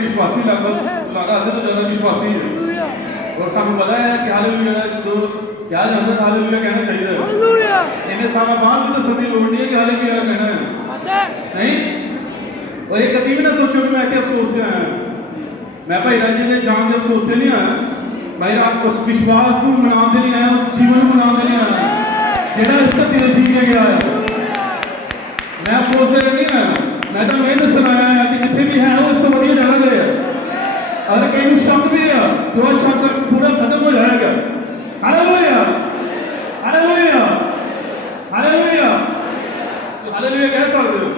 विश्वासी लगभग आधे तो ज़्यादा विश्वासी है और सानू पता है कि हालेलुया जो क्या जानते हैं हालेलुया कहना चाहिए इन्हें सारा बाहर भी दसने की लोड़ नहीं है कि हालेलुया कहना है नहीं। और एक कभी भी ना सोचो कि मैं इतने अफसोस से आया मैं भाई राजे ने जान के अफसोस से नहीं आया भाई आप उस विश्वास को मनाने नहीं आया उस जीवन को मनाने नहीं आया जेड़ा इस धरती में जी के गया है। मैं अफसोस से नहीं आया मैं तो ये दसना आया कि जितने भी है उस तो बढ़िया जगह गए अगर कहीं शब्द भी है तो वह शब्द पूरा खत्म हो जाएगा। हालेलुया हालेलुया हालेलुया तो हालेलुया कह सकते हो।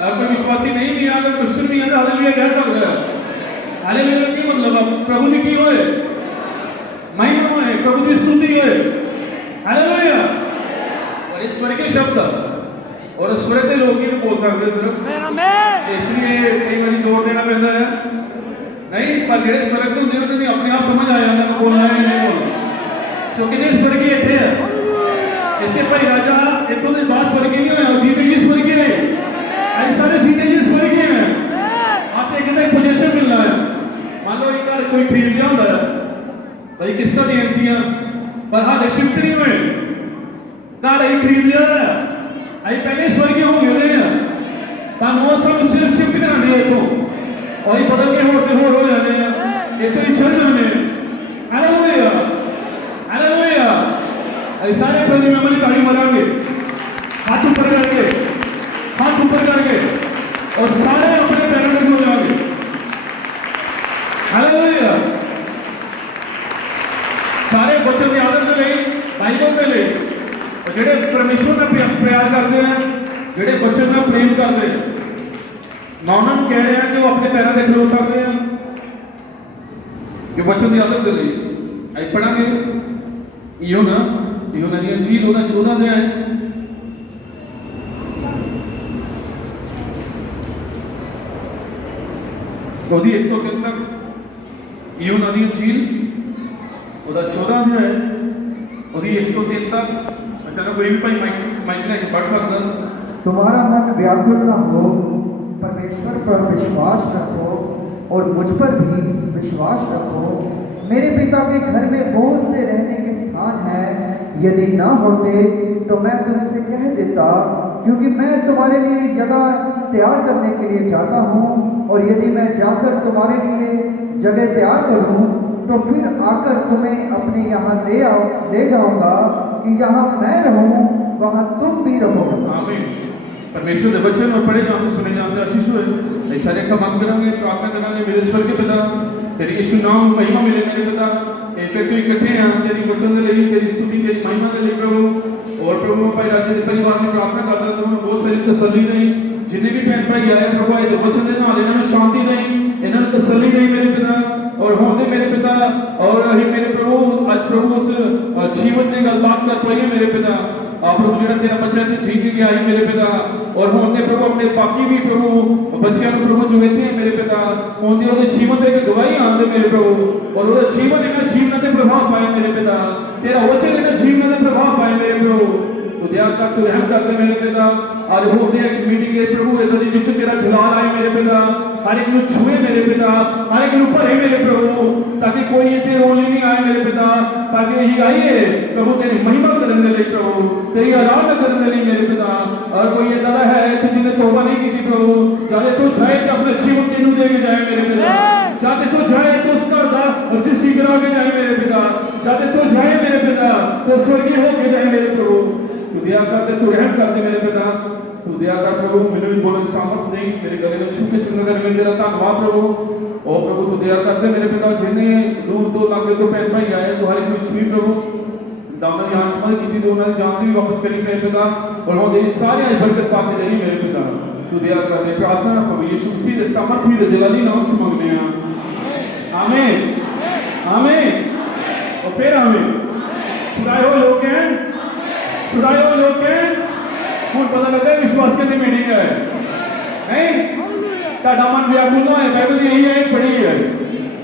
अगर कोई विश्वासी नहीं भी है अगर क्रिश्चियन भी है तो हालेलुया कह सकता है। हालेलुया की मतलब प्रभु की की होए महिमा होए प्रभु की स्तुति होए। हालेलुया और ये स्वर्गीय शब्द और स्वर्ग के लोग ही बोल सकते सिर्फ इसलिए कई बार जोर देना पैदा है नहीं पर जेडे स्वर्ग के होंगे उन्हें अपने आप समझ आ जाता है बोलना है नहीं बोलना क्योंकि ये स्वर्गीय इतने है। इसे भाई राजा इतों के बाद स्वर्गीय नहीं होया जीते जी स्वर्गीय है ऐसे सारे जीते जी स्वर्गीय है। आज एक इधर पोजीशन मिलना है मान लो एक घर कोई खरीद लिया होता है भाई किस्तां दी आंदियां पर हाले शिफ्ट नहीं हुए घर ही खरीद लिया है अभी पहले स्वर्गीय हो गए हैं पर मौसम सिर्फ शिफ्ट कराने तो और ये बदल के हो जाने हैं ये तो ही चल जाने हालेलुया हालेलुया ऐसे सारे प्रभु में अपनी ताली मारेंगे हाथ ऊपर करके और सारे अपने पैरों में सो जाएंगे। हालेलुया सारे बच्चों की आदत के लिए बाइबल के लिए जेडे परमेश्वर में प्यार करते हैं जेडे बच्चों में प्रेम करते हैं मैं उन्होंने कह रहा कि वो अपने पैरों से खलो सकते हैं कि बच्चों की आदत के लिए आई पढ़ांगे यूना दी चीज उन्हें 14 दे आए ਉਹਦੀ 1 ਤੋਂ 3 ਤੱਕ यूना दी चीज ਉਹਦਾ 14 दे आए ਉਹਦੀ 1 ਤੋਂ 3 तक चलो कोई भी भाई माइक लेके पढ़ सकता। तुम्हारा मन व्याकुल न हो परमेश्वर पर विश्वास रखो और मुझ पर भी विश्वास रखो। मेरे पिता के घर में बहुत से रहने के स्थान हैं यदि न होते तो मैं तुमसे कह देता क्योंकि मैं तुम्हारे लिए जगह तैयार करने के लिए जाता हूँ और यदि मैं जाकर तुम्हारे लिए जगह तैयार करूँ तो फिर आकर तुम्हें अपने यहाँ ले जाऊँगा कि यहाँ मैं रहूँ वहाँ तुम भी रहो। आमीन। परमेश्वर के वचन और पढ़े जाते सुने जाते आशीष हुए ऐसा सारे का मांग करेंगे प्रार्थना करेंगे मेरे स्वर्ग के पिता तेरी यीशु नाम महिमा मिले मेरे पिता ये फिर तो इकट्ठे हैं तेरी वचन के लिए तेरी स्तुति तेरी महिमा के लिए प्रभु और प्रभु भाई राजे के परिवार की प्रार्थना करता तो उन्हें बहुत सारी तसल्ली नहीं जिन्हें भी भैन भाई आए प्रभु ये वचन के नाल इन्होंने शांति नहीं इन्होंने तसल्ली नहीं मेरे पिता और होंदे मेरे पिता और अही मेरे प्रभु आज प्रभु उस जीवन ने गलबात कर पाइए मेरे पिता आप प्रभु जेड़ा तेरा बच्चा ते जी के गया है मेरे पिता और होंदे प्रभु अपने बाकी भी प्रभु बच्चियों को प्रभु जो वेते हैं मेरे पिता होंदे ओदे जीवन दे के गवाही आंदे मेरे प्रभु और ओदा जीवन इना जीवन ते प्रभाव पाए मेरे पिता तेरा वचन इना जीवन ते प्रभाव पाए मेरे प्रभु तो दया कर तू रहम कर दे मेरे पिता आज होंदे एक मीटिंग है प्रभु इदा दी विच तेरा जलाल आए मेरे पिता हर एक ਨੂੰ छुए मेरे पिता हर एक ਨੂੰ भरे मेरे प्रभु ताकि कोई इतने रोने नहीं आए मेरे पिता ताकि यही आइए प्रभु तेरी महिमा करने के लिए प्रभु तेरी आराधना करने के लिए मेरे पिता और कोई ये दादा है कि जिन्हें तौबा नहीं की थी प्रभु चाहे तो जाए तो अपने जीवन तेनू दे के जाए मेरे पिता चाहे तो जाए तो उसका और जिसकी करा के जाए मेरे पिता चाहे तो जाए मेरे पिता तो स्वर्गीय होके जाए मेरे प्रभु तू दया कर दे तू रहम कर दे मेरे पिता तू दया कर प्रभु मैंने भी बोलने सामर्थ नहीं तेरे गले में छू के चुन कर मैं तेरा धन्यवाद प्रभु ओ प्रभु तू दया कर दे मेरे पिता जिन्हें दूर तो लागे तो पैन भाई आए तो हर एक में छुई प्रभु दाना की आंच मत की थी तो उन्होंने जानती भी वापस करी मेरे पिता और वो तेरी सारी आज बरकत पाते जाइए मेरे पिता तू दया कर दे प्रार्थना प्रभु यीशु मसीह के सामर्थी दे जलाली नाम से मांगने हैं आमीन आमीन और फिर आमीन छुड़ाए हो लोग हैं छुड़ाए हो लोग हैं ਹੁਣ पता लगा विश्वास की मीटिंग है नहीं ਤੁਹਾਡਾ मन व्याकुल ना है बाइबल की यही है पढ़ी है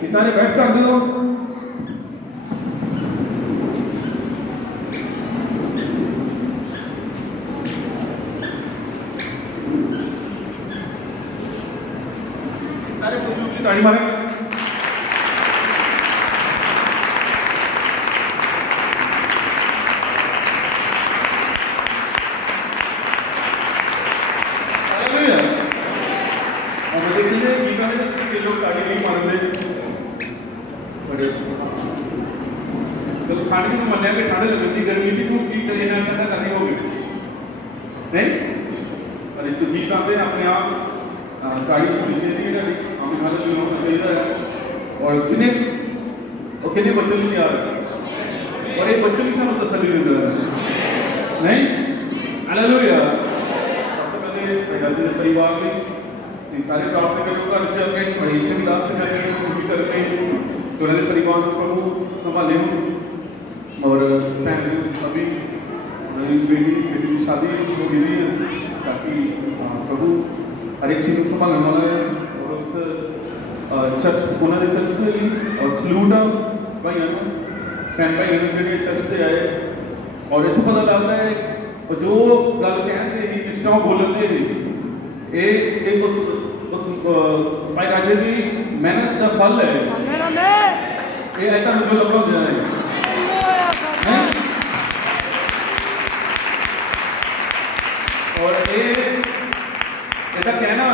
कि सारे बैठ सकते हो सारे की ताड़ी मारेंगे। लोग ताड़ी नहीं मारते बड़े चलो ठंड की तो मन्या कि ठंड लगती गर्मी की की करे ना ठंडा करनी होगी नहीं अरे तो गीत आते हैं अपने आप गाड़ी को पीछे नहीं है हमें हालत भी होना चाहिए और कितने बच्चों नहीं आ रहे और एक बच्चों की समझ तसल्ली नहीं है नहीं हालेलुया सबसे पहले परिवार में सारे प्रार्थना करो घर जाके बड़ी के दास से जाके पूरी करके तो हमारे परिवार को प्रभु संभाले और फैमिली सभी बेटी की शादी हो गई है ताकि प्रभु हर एक चीज़ को संभालने वाला है और उस चर्च उन्होंने चर्च में ली और सलूट आ भाई भैन भाई जो चर्च से आए और इतों पता लगता है जो गल कहते हैं जिस तरह बोलते हैं ये उस भाई राजे की मेहनत का फल है ये ऐसा मुझे लगा दिया है और ये ऐसा कहना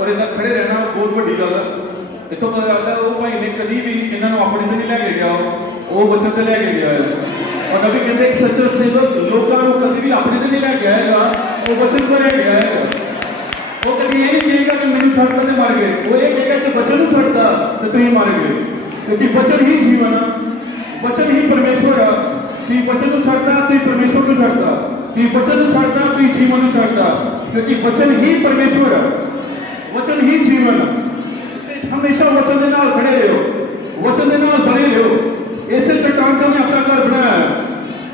और ऐसा खड़े रहना बहुत बड़ी गल है इतों पता लगता है वो भाई ने कभी भी इन्होंने अपने से नहीं लैके गया वो वचन से लैके गया है और नबी कहते एक सच्चा सेवक लोगों को कभी भी अपने से नहीं लैके आएगा वो वचन को लैके आएगा वो कभी ये नहीं कहेगा कि मैंने छड़ता तो मर गए वो ये कहेगा कि वचन छड़ता तो तुम मर गए क्योंकि वचन ही जीवन है वचन ही परमेश्वर है कि वचन छड़ता तो परमेश्वर को छड़ता कि वचन छड़ता तो जीवन छड़ता क्योंकि वचन ही परमेश्वर है वचन ही जीवन है हमेशा वचन के नाल खड़े रहो वचन के नाल बने रहो ऐसे चट्टान ने अपना घर बनाया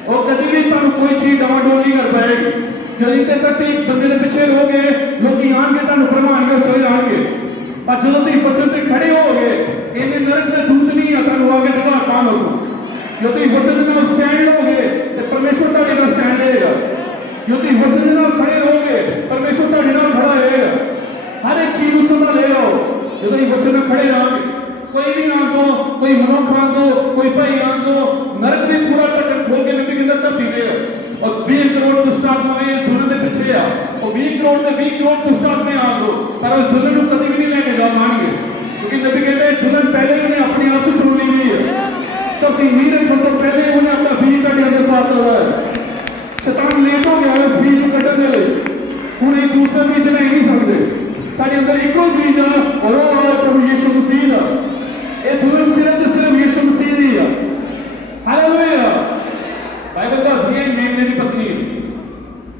और कभी भी तुम कोई चीज डावाडोल नहीं कर पाएगी जल्दी तक एक बंदे के पिछे रहोगे लोग आएंगे तुम भरवाएंगे और चले जाएंगे पर जो तुम वचन से खड़े हो गए इन्हें नरक के दूत नहीं है तुम आगे दुआ काम होगा जो तुम वचन के स्टैंड लोगे तो परमेश्वर तुम्हारे नाल स्टैंड लेगा जो तुम वचन के नाल खड़े रहोगे परमेश्वर तुम्हारे नाल खड़ा रहेगा हर एक चीज उस समय ले आओ जो तुम वचन में खड़े रहोगे कोई भी आन दो कोई मनुख आन दो कोई भाई आन दो नरक ने पूरा ढक्कन खोल के नबी के अंदर धरती दे और 20 करोड़ दुष्टात्मा में दुल्हन के पीछे आ और 20 करोड़ के 20 करोड़ दुष्टात्मा आ दो पर उस दुल्हन को कभी भी नहीं लेके जा पाएंगे क्योंकि नबी कहते हैं दुल्हन पहले ही उन्हें अपने आप से चुन ली हुई है तो मीर है तो पहले ही उन्हें अपना बीज का अंदर पाता हुआ है शैतान लेट हो गया उस बीज को कटने दे हूँ एक दूसरा बीज नहीं नहीं सकते सारे अंदर एको बीज है और वो है प्रभु यीशु मसीह का ये दुल्हन सिर्फ यीशु मसीह ही है हालेलुया बाइबल दस रही है मेमने की पत्नी है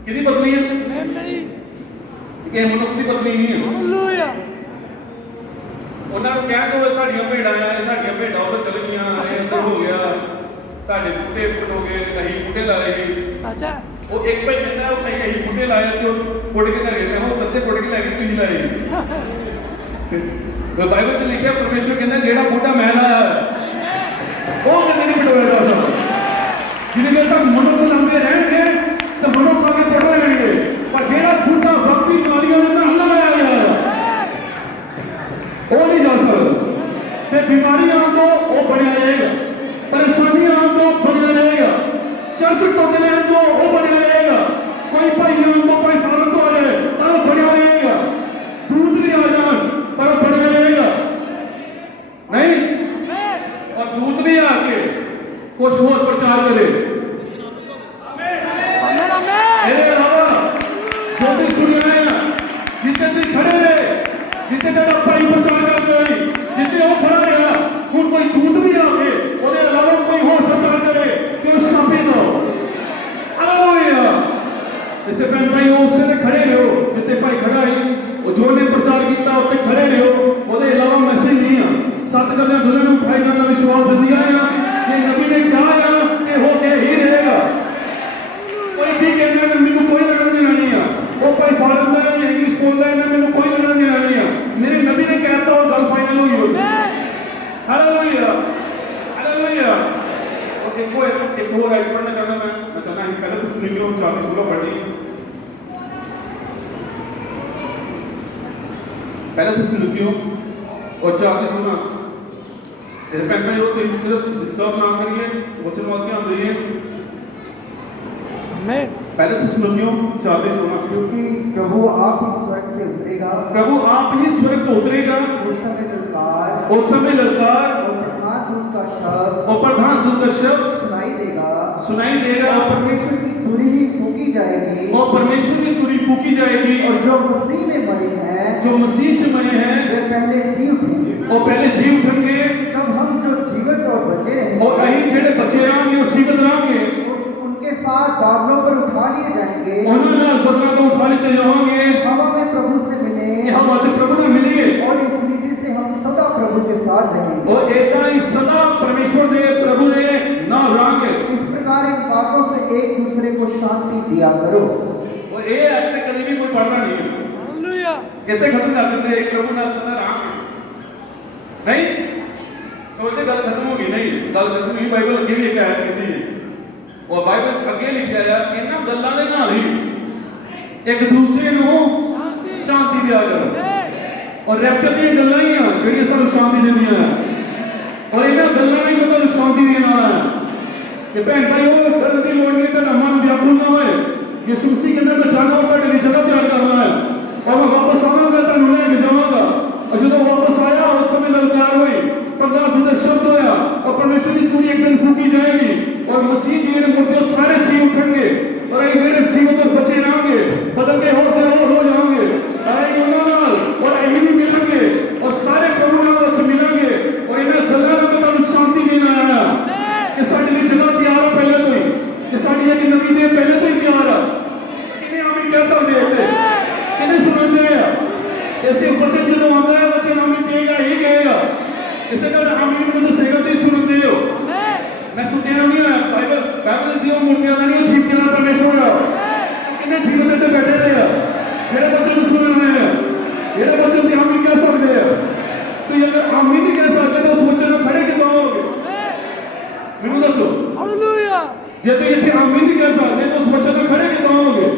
किहदी पत्नी है कि मनुख की पत्नी नहीं है हालेलुया उन्होंने कह दो साड़ियां भेड़ा है साड़ियां भेड़ा उधर चल गई इधर हो गया साढ़े बूटे हो गए कहीं बूटे ला लेगी सच है वो एक भाई कहता है कहीं बूटे लाए तो उड़ के लगे थे वो कद्दे उड़ के लगे तुम लाए तो बाइबल में लिखा परमेश्वर कहता है जेड़ा बूटा मैं लाया वो कदे नहीं पटोएगा जिन्हें तक मनुख लाते रहेंगे तो मनुख आगे पढ़ रहेंगे पर जेड़ा बूटा भक्ति नालियों में अल्लाह लाया गया वो नहीं जा सकता बीमारी आन दो वो बढ़िया रहेगा परेशानी आन दो बढ़िया रहेगा चर्च टोकने आन दो वो बढ़िया रहेगा कोई भाई आन दो कोई फलन तो आ जाए पर वो बढ़िया रहेगा दूध भी आ जाए पर वो बढ़िया रहेगा नहीं और दूध भी आके कुछ और प्रचार करे जो भी सुनिया जितने भी खड़े रहे जितने तेरा भाई प्रचार कर गई जितने वो खड़ा रहा हूँ कोई दूध भी आके और अलावा कोई और प्रचार करे कि उस सापी दो हालेलुया जैसे बहन भाई उससे खड़े रहो जितने भाई खड़ा है वो जो ने प्रचार किया उत्ते खड़े रहो और अलावा मैसेज नहीं है सत गल्लां दुल्हन उठाई जाना विश्वास दिया है कि नबी ने कहा है कि हो के ही रहेगा कोई भी कहना है मैंने कोई लड़न देना नहीं है वो भाई फॉरन में इंग्लिश बोलता है मैंने कोई लड़न देना नहीं है मेरे नबी ने कहता वो गल फाइनल हुई होगी हालेलुया हालेलुया और एक और आयत पढ़ना चाहता मैं चाहता हूं पहले तो सुनिए 40 पढ़नी पहले तो सुनिए और चाहते सुना रिपेंट में हो तो सिर्फ डिस्टर्ब ना करिए, वचन वाक्य ध्यान दीजिए। आमेन। पहले तो सुनियो, चाहते सुना, क्योंकि प्रभु आप ही स्वर्ग से उतरेगा प्रभु आप ही स्वर्ग को उतरेगा, उस समय ललकार उस समय ललकार और प्रधान दूत का शब्द और प्रधान दूत का शब्द सुनाई देगा सुनाई देगा और परमेश्वर की तुरही फूकी जाएगी और परमेश्वर की तुरही फूकी जाएगी और जो मसीह में मरे हैं जो मसीह से मरे हैं वे पहले जी उठेंगे। और पहले जी उठेंगे तब हम जो जीवित और बचे रहेंगे और अही जेड़े बचे रहेंगे और जीवित रहेंगे उनके साथ बादलों पर उठा लिए जाएंगे उन्होंने बदला को उठा लेते जाओगे, हवा में प्रभु से मिले हम आज प्रभु ने मिलेंगे और इस रीति से हम सदा प्रभु के साथ रहेंगे और एका ही सदा परमेश्वर ने प्रभु ने ना रहेंगे। इस प्रकार इन बातों से एक दूसरे को शांति दिया करो। और ये ऐसे कभी भी कोई पढ़ना नहीं है, हालेलुया। कहते खत्म कर देते एक प्रभु ना सदा रहेंगे नहीं सोचते गल खत्म होगी, नहीं गल खत्म हुई। बाइबल अगे भी एक आयत कहती है और बाइबल अगे लिखा है इन्हां गल्लां दे नाल ही एक दूसरे ਨੂੰ शांति दिया करो और रैप्चर दी गल्लां ही आ ਜਿਹੜੀਆਂ ਸਾਨੂੰ शांति ਦਿੰਦੀਆਂ और ਇਹਨਾਂ ਗੱਲਾਂ ਨਾਲ ਹੀ ਤੁਹਾਨੂੰ शांति ਦੇਣ ਵਾਲਾ ਹੈ ਕਿ ਭੈਣ ਭਾਈਓ ਡਰਨ ਦੀ ਲੋੜ ਨਹੀਂ, ਤੁਹਾਡਾ ਮਨ ਵਿਆਕੁਲ ਨਾ ਹੋਏ। ਯਿਸੂ ਮਸੀਹ ਕਹਿੰਦਾ ਮੈਂ ਜਾਣਾ ਤੁਹਾਡੇ ਲਈ ਜਗ੍ਹਾ ਤਿਆਰ ਕਰਨਾ ਹੈ और मैं वापस आवांगा ਤੁਹਾਨੂੰ ਲੈ ਕੇ ਜਾਵਾਂਗਾ। और ਜਦੋਂ वापस आया उस समय ललकार हुई, प्रधान दूत का शब्द होया और परमेश्वर की तुरही एक दिन फूकी जाएगी और मसीह जी ने मुर्दे सारे जी उठेंगे और ये जेड़े जीवन तो बचे रहेंगे बदल के हो जाओगे अरे उन्होंने और यही भी मिलेंगे और सारे प्रभु नाल मिलेंगे और इन्हें गल्लां नाल तुहानू शांति देना आया कि साडे लिए जगह तैयार है पहले तो ही कि साडी एक नवी देह पहले तो ही तैयार है। किने आमीन कह सकदे हो किने सुनांदे आ ऐसे वचन जो आंदा है वचन आमीन कहेगा ही कहेगा इसे का आमीन में तो सही गलती सुनते हो मैं सुनने नहीं है बाइबल दियो मुर्दे का नहीं छीप के परमेश्वर किन्ने जीवन दे बैठे रहे जेड़े बच्चे सुन रहे हैं जेड़े बच्चे दी आमीन कह सकते हैं तो अगर आमीन नहीं कह सकते तो उस बच्चे को खड़े कितना होगे मैनू दसो हालेलुया। जे तो इतने आमीन नहीं कह सकते तो उस बच्चे को खड़े कितना होगे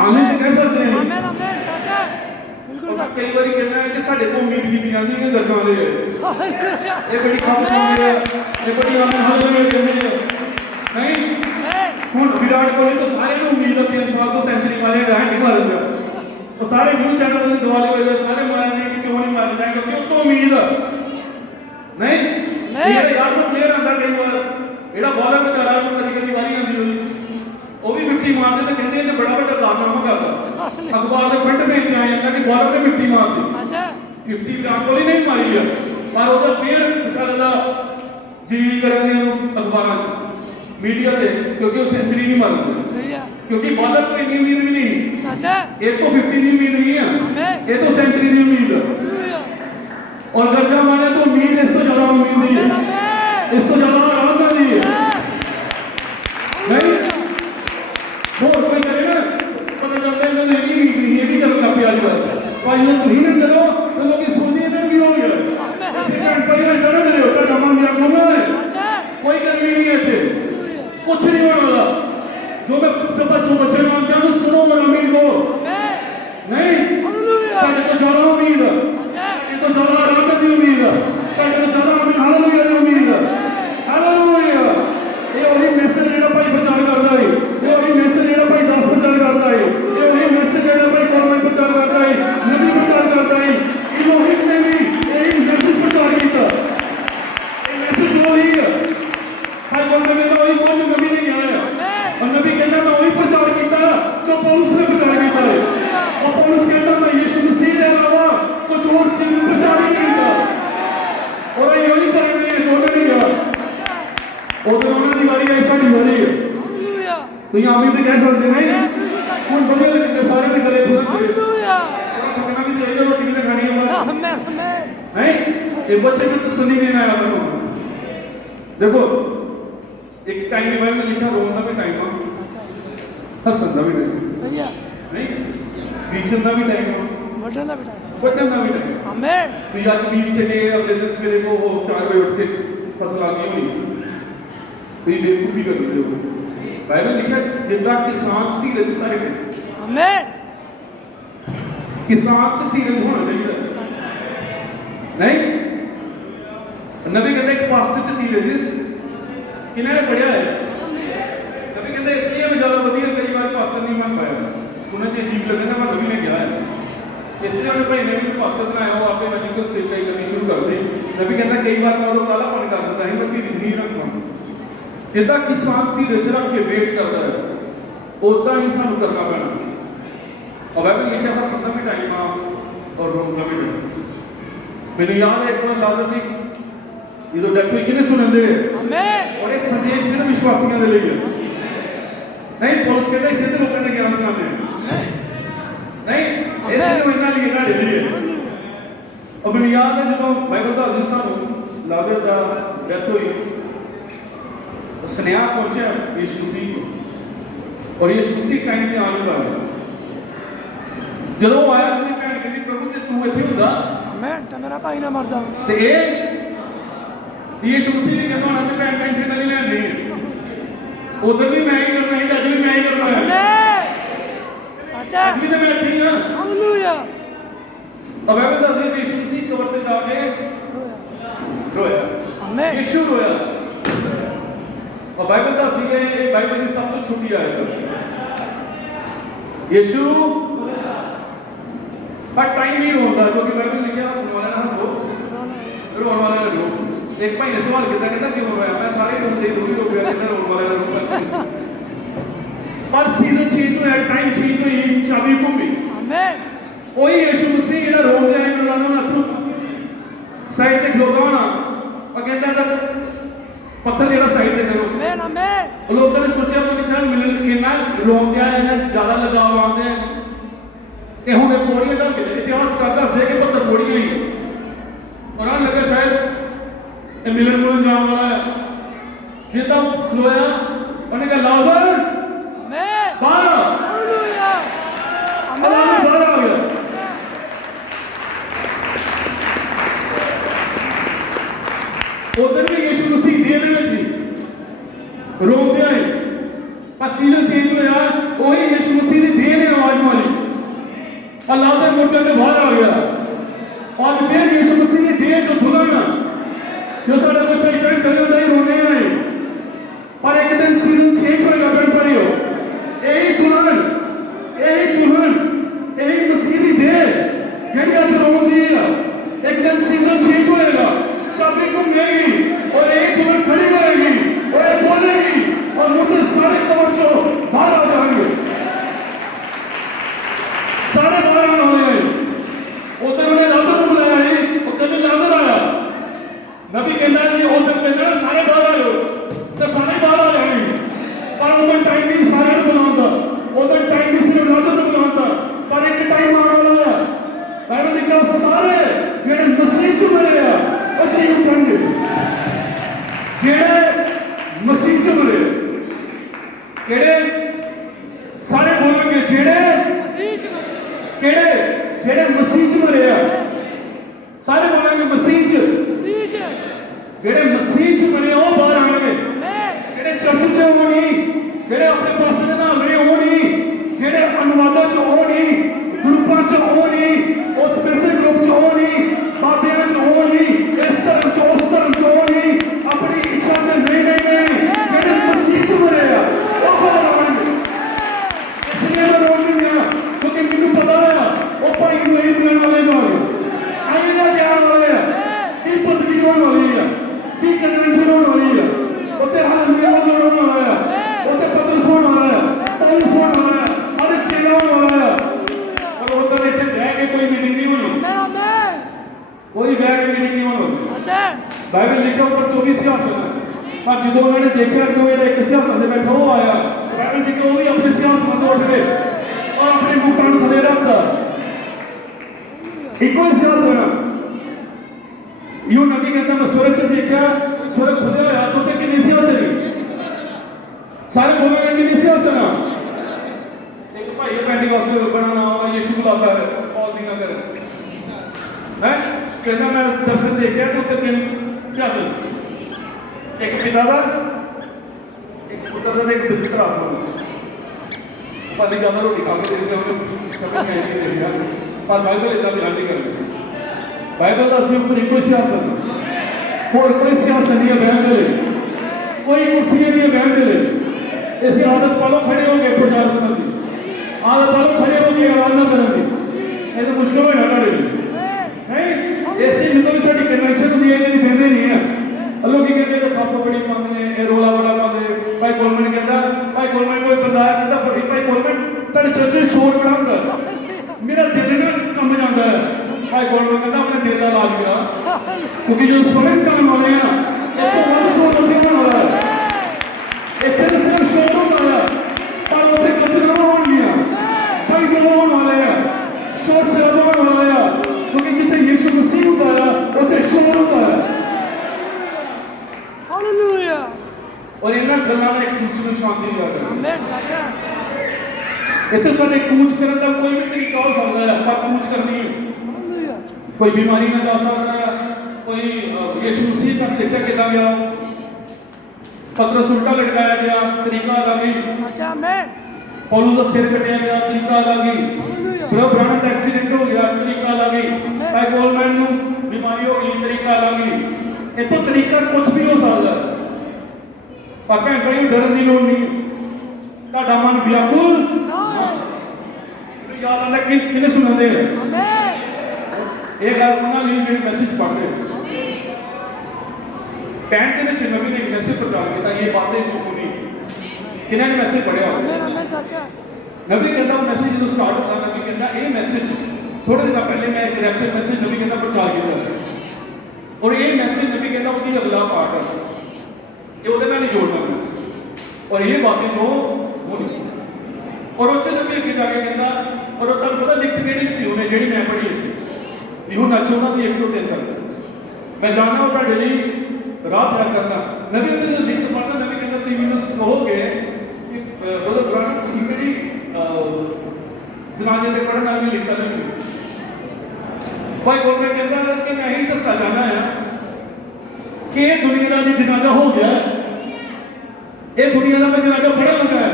आमीन नहीं कह सकते हैं। आमेन आमेन सच है बिल्कुल और सच। कई बार कहना है कि साडे को उम्मीद की जाती है गजां दे हालेलुया। ये बड़ी खास बात है ये बड़ी आमीन हालेलुया कहते हैं नहीं हुण विराट कोहली तो सारे ਨੂੰ उम्मीद है 3 साल तो सेंचुरी मारेगा नहीं मारेगा और सारे न्यूज़ चैनल वाले दिवाली वाले सारे मारेंगे कि क्यों नहीं मारना क्योंकि उतो उम्मीद है नहीं ये यार तो प्लेयर आंदा कई बार एड़ा बॉलर बेचारा को कदी वारी आंदी होई वो भी 50 मारते तो कहते हैं बड़ा बड़ा कारनामा करता अखबार के फ्रंट पेज पे आया था कि बॉलर ने 50 मार दी सच है 50 विराट कोहली नहीं मारी है पर उधर फिर बेचारे का जी करने अखबार मीडिया से क्योंकि वो सेंचुरी नहीं मारते सही है क्योंकि बॉलर को इतनी उम्मीद भी नहीं सच है एक तो 50 की उम्मीद नहीं है ये तो सेंचुरी की उम्मीद है हालेलुया। और गर्जा मारे तो उम्मीद इस तो ज्यादा उम्मीद नहीं है आमेन इस तो ज्यादा आराम नहीं है नहीं वो कोई करे ना पता चलता है इन्होंने एक ही उम्मीद नहीं है कि चलो काफी आज बार भाई ये तुम ही ना करो तो लोग सोचते हैं भी हो गया ऐसे कांड पर ये जाना दे होता तमाम यार घूमना है सच है कोई गर्मी नहीं है थे कुछ नहीं होने वाला जो मैं जब जो बच्चे मानते हैं सुनो और अमीर को आमेन नहीं हालेलुया। पहले तो ज्यादा उम्मीद है सच है ये तो ज्यादा आराम की उम्मीद है पहले तो ज्यादा अमीर हालेलुया की उम्मीद है हालेलुया। ये वही मैसेज जेड़ा भाई प्रचार करता है ये वही मैसेज जेड़ा भाई दास प्रचार करता है ये वही मैसेज जेड़ा भाई गवर्नमेंट प्रचार करता है नबी प्रचार करता है इब्राहिम ने भी यही मैसेज प्रचार किया ये मैसेज जो ही है भाई गवर्नमेंट में वही कोई नबी नहीं आया और नबी कहता मैं वही प्रचार किया जो पौलुस ने प्रचार किया है और पौलुस कहता मैं यीशु मसीह के अलावा कुछ और चीज प्रचार नहीं किया और यही करेंगे दोनों नहीं गया उधर उन्होंने वारी आई साड़ी वारी है हालेलुया। तो यहाँ भी तो कह सकते नहीं ਹੁਣ ਵਧੀਆ ਲੱਗਦੇ ਸਾਰੇ ਦੇ ਗਲੇ ਖੁੱਲ੍ਹੇ हालेलुया। ਥੋੜਾ ਥੱਕਣਾ ਵੀ ਚਾਹੀਦਾ ਰੋਟੀ ਵੀ ਤਾਂ ਖਾਣੀ ਹੈ ਹਮਾਰਾ आमेन आमेन है ये बच्चे को तसल्ली देना है आपको देखो एक टाइम में बाइबल लिखा रोना भी टाइम हसन का भी टाइम सही है नहीं बीजन का भी टाइम बढ़ना बेटा बटन का भी टाइम आमेन भी आज बीज के लिए अगले दिन सवेरे को 4 बजे उठ के फसल आ गई होनी तो ये बेवकूफ़ी कर रहे हो बाइबल लिखा है जितना किसान की रचता है आमेन किसान च धीरज होना चाहिए नहीं नबी कहते एक पास्टर च धीरज इन्होंने पढ़िया है नबी कहते इसलिए मैं ज़्यादा वधिया कई बार पास्टर नहीं बन पाया सुनने से अजीब लगे ना मैं नबी ने कहा है इसलिए उन्हें भाई ने भी पास्टर बनाया वो आपने मैजिकल सेवकाई करनी शुरू कर दी नबी कहता कई बार मैं वो कालापन कर देता है मैं धीरज नहीं रखना जिदा किसान धीरज रख के वेट करता है उदा ही सानू करना पैना और बाइबल लिखा हसन का भी टाइम आ और रोम का भी टाइम मैंने याद है एक बार लाजर की जो डेथ हुई किने सुने दे आमीन और ये संदेश सिर्फ विश्वासियों के लिए नहीं पुलिस कहता इसे तो लोगों ने ज्ञान सुनाते हैं नहीं ऐसे तो इतना लिए ना लिए और मैंने याद है जब बाइबल का हदीस सानू लाजर का डेथ हुई स्नेहा पहुंचे यीशु मसीह को और यीशु मसीह टाइम पे आने वाला ਜਦੋਂ ਆਇਆ ਤੇ ਭੈਣ ਕਹਿੰਦੀ ਪ੍ਰਭੂ ਜੇ ਤੂੰ ਇੱਥੇ ਹੁੰਦਾ आमीन तो मेरा भाई ना मरदा ਤੇ ਇਹ ਯੀਸ਼ੂ ਮਸੀਹ ਨੇ ਕਿਹਾ ਹੋਣਾ ਤੇ ਭੈਣ ਟੈਨਸ਼ਨ ਨਹੀਂ ਲੈਣੀ ਉਧਰ ਵੀ ਮੈਂ ਹੀ ਕਰਨਾ ਹੈ ਅੱਜ ਵੀ ਮੈਂ ਹੀ ਕਰਨਾ ਹੈ आमीन सच्चा ਅੱਜ ਵੀ ਤਾਂ ਮੈਂ ਇੱਥੇ ਹੀ ਹਾਂ हालेलुया अब बाइबल ਦੱਸਦੀ ਹੈ ਯੀਸ਼ੂ ਮਸੀਹ ਕਬਰ ਤੇ ਜਾ ਕੇ ਰੋਇਆ आमीन ਯੀਸ਼ੂ ਰੋਇਆ और बाइबल ਦੱਸਦੀ ਹੈ ਇਹ ਬਾਈਬਲ ਦੀ ਸਭ ਤੋਂ ਛੋਟੀ ਆਇਤ ਹੈ यीशु पर टाइम नहीं रोंदा क्योंकि बाइबल लिखा हंसने वाले ना हंसो रोने वाले ना रो एक भाई ने सवाल किया कहता क्यों रोया मैं सारे रोंदे तू भी रो गया कहता रोने वाले ना रो पर सीजन चेंज होया टाइम चेंज होई चाबी घूमी आमीन वही यीशु मसीह जेड़ा रोंदे आए मेरा नाम हथ साइड ते खलोता होना और कहता था पत्थर जेड़ा साइड ते करो आमीन आमीन लोगों ने सोचा कि चल मिलन इन्ना रोंदे आए इन्ना ज्यादा लगाव आंदे ਇਹ ਹੁਣ ਇਹ ਪੌੜੀਆਂ ਢਲ ਕੇ ਇਤਿਹਾਸ ਕਰਦਾ ਸੀ ਕਿ 72 ਪੌੜੀਆਂ ਹੀ ਉਹਨਾਂ ਨੂੰ ਲੱਗਾ ਸ਼ਾਇਦ ਇਹ ਮਿਲਣ ਨੂੰ ਜਾਣ ਵਾਲਾ ਹੈ ਜਿੱਦਾਂ ਖਲੋਇਆ ਉਹਨੇ ਕਿਹਾ ਲਾਜ਼ਰ आमीन ਬਾਹਰ ਆ हालेलुया ਆਵਾਜ਼ आमीन ਬਾਹਰ ਆ ਗਿਆ ਉਧਰ ਵੀ ਯੀਸ਼ੂ ਮਸੀਹ ਦੇ ਵਿੱਚ ਸੀ ਰੋਂਦੇ ਆਏ ਪਰ ਸੀਜ਼ਨ ਚੇਂਜ ਹੋਇਆ ਉਹੀ ਯੀਸ਼ੂ ਮਸੀਹ ਦੀ ਦੇਹ ਨੇ ਆਵਾਜ਼ ਮਾਰੀ अल्लाह से मुर्दे में बाहर आ गया और फिर यीशु मसीह ने देह जो धुलाना जो सारे कोई पेट चल जाता ही रोने आए पर एक दिन सीजन चेंज होएगा बन परियो यही दुल्हन यही मसीह की देह जेडी आज रोंदी है एक दिन सीजन चेंज होएगा चाबी घूमेगी और यही दुल्हन खड़ी रहेगी और ये बोलेगी और मुर्दे सारे कब्र चो बाहर आ जाएंगे सारे बाहर आने उधर उन्हें लाजर को बुलाया है और कहते लाजर आया नबी कहता है कि उधर कहते हैं सारे बाहर आए तो सारे बाहर आ जाएंगे पर उधर टाइम नहीं सारे को बुलाता उधर टाइम नहीं सिर्फ लाजर को बुलाता पर एक टाइम आने वाला है बाइबल लिखा सारे जेड़े मसीह च मरे आ वो जी उठेंगे जेड़े मसीह च मरे केड़े सारे बोलेंगे जेड़े केड़े जेड़े मसीह च मरे आ सारे बोलेंगे मसीह च जेड़े मसीह च मरे ओ बाहर आएंगे जेड़े चर्च च होनी जेड़े अपने पासे दे नाल रहे होनी जेड़े अनुवादा च होनी ग्रुपां च होनी उस स्पेशल ग्रुप च होनी बाबियां च होनी इस धर्म च उस धर्म च होनी अपनी इच्छा च नहीं जेड़े मसीह च मरे आ ओ बाहर आएंगे इसलिए मैं रोन नहीं आ क्योंकि मैनू पता है वो भाई को यही बोलने वाले लोग आगे जा के आने वाले हैं की पदवी होने वाली है की कन्वेंशन होने वाली है उते हालेलुया होने वाला है उते पत्रस होने वाला है पौलुस होने वाला है हर एक चेला होने वाला है और उधर इतने बैठ के कोई मीटिंग नहीं होनी आमीन कोई बैठ के मीटिंग नहीं होनी सच्चा बाइबल लिखा ऊपर 24 सियासत है पर जो उन्होंने देखा कि वो एक सियासत से बैठा वो आया बाइबल लिखा वो भी अपने सियासत में उठ गए और अपने मुकाम थले रखता इको ही सियासत होना यूं नबी कहता मैं सूरज च देखा सूरज खुदे होया तो ते कितनी सियासत है सारे बोलेंगे कितनी सियासत है एक भाई है पेंटिकॉस्टल बड़ा नाम यीशु बुलाता है पॉल दी नगर है कहता मैं दर्शन देखा तो ते तीन सियासत एक पिता का एक पुत्र का एक पिता आत्मा पानी ज्यादा रोटी खा के देखते हैं कभी नहीं देखा ਪਰ ਬਾਈਬਲ ਇਦਾਂ ਬਿਆਨ ਨਹੀਂ ਕਰਦੀ। ਬਾਈਬਲ ਦਾ ਅਸੀਂ ਉੱਪਰ ਇੱਕੋ ਸਿਆਸਤ ਹੈ, ਹੋਰ ਕੋਈ ਸਿਆਸਤ ਨਹੀਂ ਹੈ ਬਹਿਣ ਦੇ ਲਈ, ਕੋਈ ਕੁਰਸੀ ਨਹੀਂ ਹੈ ਬਹਿਣ ਦੇ ਲਈ। ਇਸੇ ਆਦਤ ਪਾਲੋ, ਖੜੇ ਹੋ ਕੇ ਪ੍ਰਚਾਰ ਕਰਨ ਦੀ ਆਦਤ ਪਾਲੋ, ਖੜੇ ਹੋ ਕੇ ਆਰਾਧਨਾ ਕਰਨ ਦੀ। ਇਹ ਤਾਂ ਮੁਸ਼ਕਿਲ ਹੋ ਜਾਣਾ ਤੁਹਾਡੇ ਲਈ ਨਹੀਂ। ਇਸੇ ਜਦੋਂ ਵੀ ਸਾਡੀ ਕਨਵੈਨਸ਼ਨ ਹੁੰਦੀ ਹੈ ਇਹਦੀ ਬਹਿੰਦੇ ਨਹੀਂ ਆ। ਲੋਕੀ ਕਹਿੰਦੇ ਇਹ ਖੱਪ ਬੜੀ ਪਾਉਂਦੇ ਨੇ, ਇਹ ਰੋਲਾ ਬੜਾ ਪਾਉਂਦੇ। ਭਾਈ ਕੋਲਮੈਨ ਕਹਿੰਦਾ, ਭਾਈ ਕੋਲਮੈਨ ਕੋਈ ਬੰਦਾ ਆਇਆ ਕਹਿੰਦਾ ਬੜੀ ਭਾਈ ਕੋਲਮੈਨ ਤੁਹਾਡੇ ਚਰਚ ਸ਼ੋਰ ਬੜਾ ਹੁੰਦਾ, ਮੇਰਾ ਦਿਲ ਨਾ ਕੰਬ ਜਾਂਦਾ ਹੈ। ਭਾਈ ਕੋਲਮੈਨ ਕਹਿੰਦਾ ਆਪਣੇ ਦਿਲ ਦਾ ਇਲਾਜ ਕਰਾ, ਕਿਉਂਕਿ ਜੋ ਸੁਣਨ ਕਰਨ ਵਾਲੇ ਆ ਇੱਥੋਂ ਵੱਧ ਸ਼ੋਰ ਨਹੀਂ ਹੋਣ ਵਾਲਾ ਹੈ। ਇੱਥੇ ਤਾਂ ਸਿਰਫ ਸ਼ੋਰ ਹੁੰਦਾ ਆ, ਪਰ ਉੱਥੇ ਕਚਰਾ ਹੋਣਗੀਆਂ, ਭਾਈ ਗੱਲਾਂ ਹੋਣ ਵਾਲੇ ਆ, ਸ਼ੋਰ ਸ਼ਰਾਬਾ ਹੋਣ ਵਾਲੇ ਆ, ਕਿਉਂਕਿ ਜਿੱਥੇ ਯਿਸੂ ਮਸੀਹ ਹੁੰਦਾ ਆ ਉੱਥੇ ਸ਼ੋਰ ਹੁੰਦਾ ਹੈ। हालेलुया ਔਰ ਇਹਨਾਂ ਗੱਲਾਂ ਦਾ ਇੱਕ ਦੂਸਰੇ ਨੂੰ ਸ਼ਾਂਤੀ ਦਿਆ ਕਰੋ। आमेन साचा ਇੱਥੇ ਸਾਡੇ ਕੂਚ ਕਰਨ ਦਾ ਕੋਈ ਵੀ ਤਰੀਕਾ ਹੋ ਸਕਦਾ ਹੈ, ਪਰ ਕੂਚ ਕਰਨੀ ਹੈ। हालेलुया ਕੋਈ ਬਿਮਾਰੀ ਨਾਲ ਜਾ ਸਕਦਾ ਹੈ, ਕੋਈ ਯਿਸੂ ਮਸੀਹ ਤੱਕ ਦੇਖਿਆ ਕਿੱਦਾਂ ਗਿਆ, ਪਤਰਸ ਉਲਟਾ ਲਟਕਾਇਆ ਗਿਆ, ਤਰੀਕਾ ਅਲੱਗ ਹੀ। साचा आमेन ਪੌਲੁਸ ਦਾ ਸਿਰ ਕੱਟਿਆ ਗਿਆ, ਤਰੀਕਾ ਅਲੱਗ ਹੀ। हालेलुया ਬ੍ਰੋ ਬ੍ਰਾਨਮ ਦਾ ਐਕਸੀਡੈਂਟ ਹੋ ਗਿਆ, ਤਰੀਕਾ ਅਲੱਗ ਹੀ। ਭਾਈ ਗੋਲਮੈਨ ਨੂੰ ਬਿਮਾਰੀ ਹੋ ਗਈ, ਤਰੀਕਾ ਅਲੱਗ ਹੀ। ਇੱਥੋਂ ਤਰੀਕਾ ਕੁਝ ਵੀ ਹੋ ਸਕਦਾ ਹੈ, ਪਰ ਭੈਣ ਭਾਈ ਡਰਨ ਦੀ ਲੋੜ ਨਹੀਂ। ਤੁਹਾਡਾ ਮਨ ਵਿਆਕੁਲ ना ਮੈਨੂੰ ਯਾਦ ਆਉਂਦਾ ਕਿ ਕਿਹਨੇ ਸੁਣਾਉਂਦੇ ਆ आमेन ਇਹ ਗੱਲ ਉਹਨਾਂ ਲਈ ਜਿਹੜੀ ਮੈਸੇਜ ਪੜ੍ਹਦੇ ਪੈਂਟ ਦੇ ਵਿੱਚ ਨਬੀ ਨੇ ਇੱਕ ਮੈਸੇਜ ਪ੍ਰਚਾਰ ਕੀਤਾ, ਇਹ ਬਾतें ਜੋ ਹੋਣੀ। ਕਿਹਨਾਂ ਨੇ ਮੈਸੇਜ ਪੜ੍ਹਿਆ ਹੋਣਾ? आमेन आमेन साचा ਨਬੀ ਕਹਿੰਦਾ ਉਹ ਮੈਸੇਜ ਜਦੋਂ ਸਟਾਰਟ ਹੁੰਦਾ, ਨਬੀ ਕਹਿੰਦਾ ਇਹ ਮੈਸੇਜ ਥੋੜੇ ਦਿਨ ਪਹਿਲੇ ਮੈਂ ਇੱਕ ਰੈਪਚਰ ਮੈਸੇਜ ਨਬੀ ਕਹਿੰਦਾ ਪ੍ਰਚਾਰ ਕੀਤਾ, ਔਰ ਇਹ ਮੈਸੇਜ ਨਬੀ ਕਹਿੰਦਾ ਉਹਦੀ ਅਗਲਾ ਪਾਰਟ ਹੈ, ਇਹ ਉਹਦੇ ਨਾਲ ਨਹੀਂ ਜੋੜਨਾ ਮੈਂ, ਔਰ ਇਹ ਬਾतें ਜੋ ਹੋਣੀ। ਔਰ ਉਹ 'ਚ ਨਬੀ ਅੱਗੇ ਜਾ ਕੇ ਕਹਿੰਦਾ, ਔਰ ਉਹ ਤੁਹਾਨੂੰ ਪਤਾ ਲਿਖਤ ਕਿਹੜੀ ਦਿੱਤੀ ਉਹਨੇ ਜਿਹੜੀ ਮੈਂ ਪੜ੍ਹੀ ਹੈ, ਇਹੋ ਨੱਚੋ ਉਹਨਾਂ ਦੀ 1 ਤੋਂ 3 ਤੱਕ ਮੈਂ ਜਾਣਦਾ ਉਹ ਤੁਹਾਡੇ ਲਈ ਰਾਹ ਤਿਆਰ ਕਰਨਾ। ਨਬੀ ਉਹਦੇ ਜਦੋਂ ਲਿਖਤ ਪੜ੍ਹਦਾ, ਨਬੀ ਕਹਿੰਦਾ ਤੁਸੀਂ ਮੈਨੂੰ ਕਹੋਗੇ ਕਿ ਉਹਦਾ ਕੁਰਾਨ ਤੁਸੀਂ ਕਿਹੜੀ ਜ਼ਨਾਨੇ ਦੇ ਪੜ੍ਹਨ ਨਾਲ ਵੀ ਲਿਖਤਾ ਨਹੀਂ। ਭਾਈ ਗੋਲਮੈਨ ਕਹਿੰਦਾ ਕਿ ਮੈਂ ਹੀ ਦੱਸਣਾ ਚਾਹੁੰਦਾ ਹਾਂ ਕਿ ਇਹ ਦੁਨੀਆ ਦਾ ਜਨਾਜ਼ਾ ਹੋ ਗਿਆ, ਇਹ ਦੁਨੀਆ ਦਾ ਮੈਂ ਜਨਾਜ਼ਾ ਪੜ੍ਹਨ ਲੱਗਾ ਹੈ,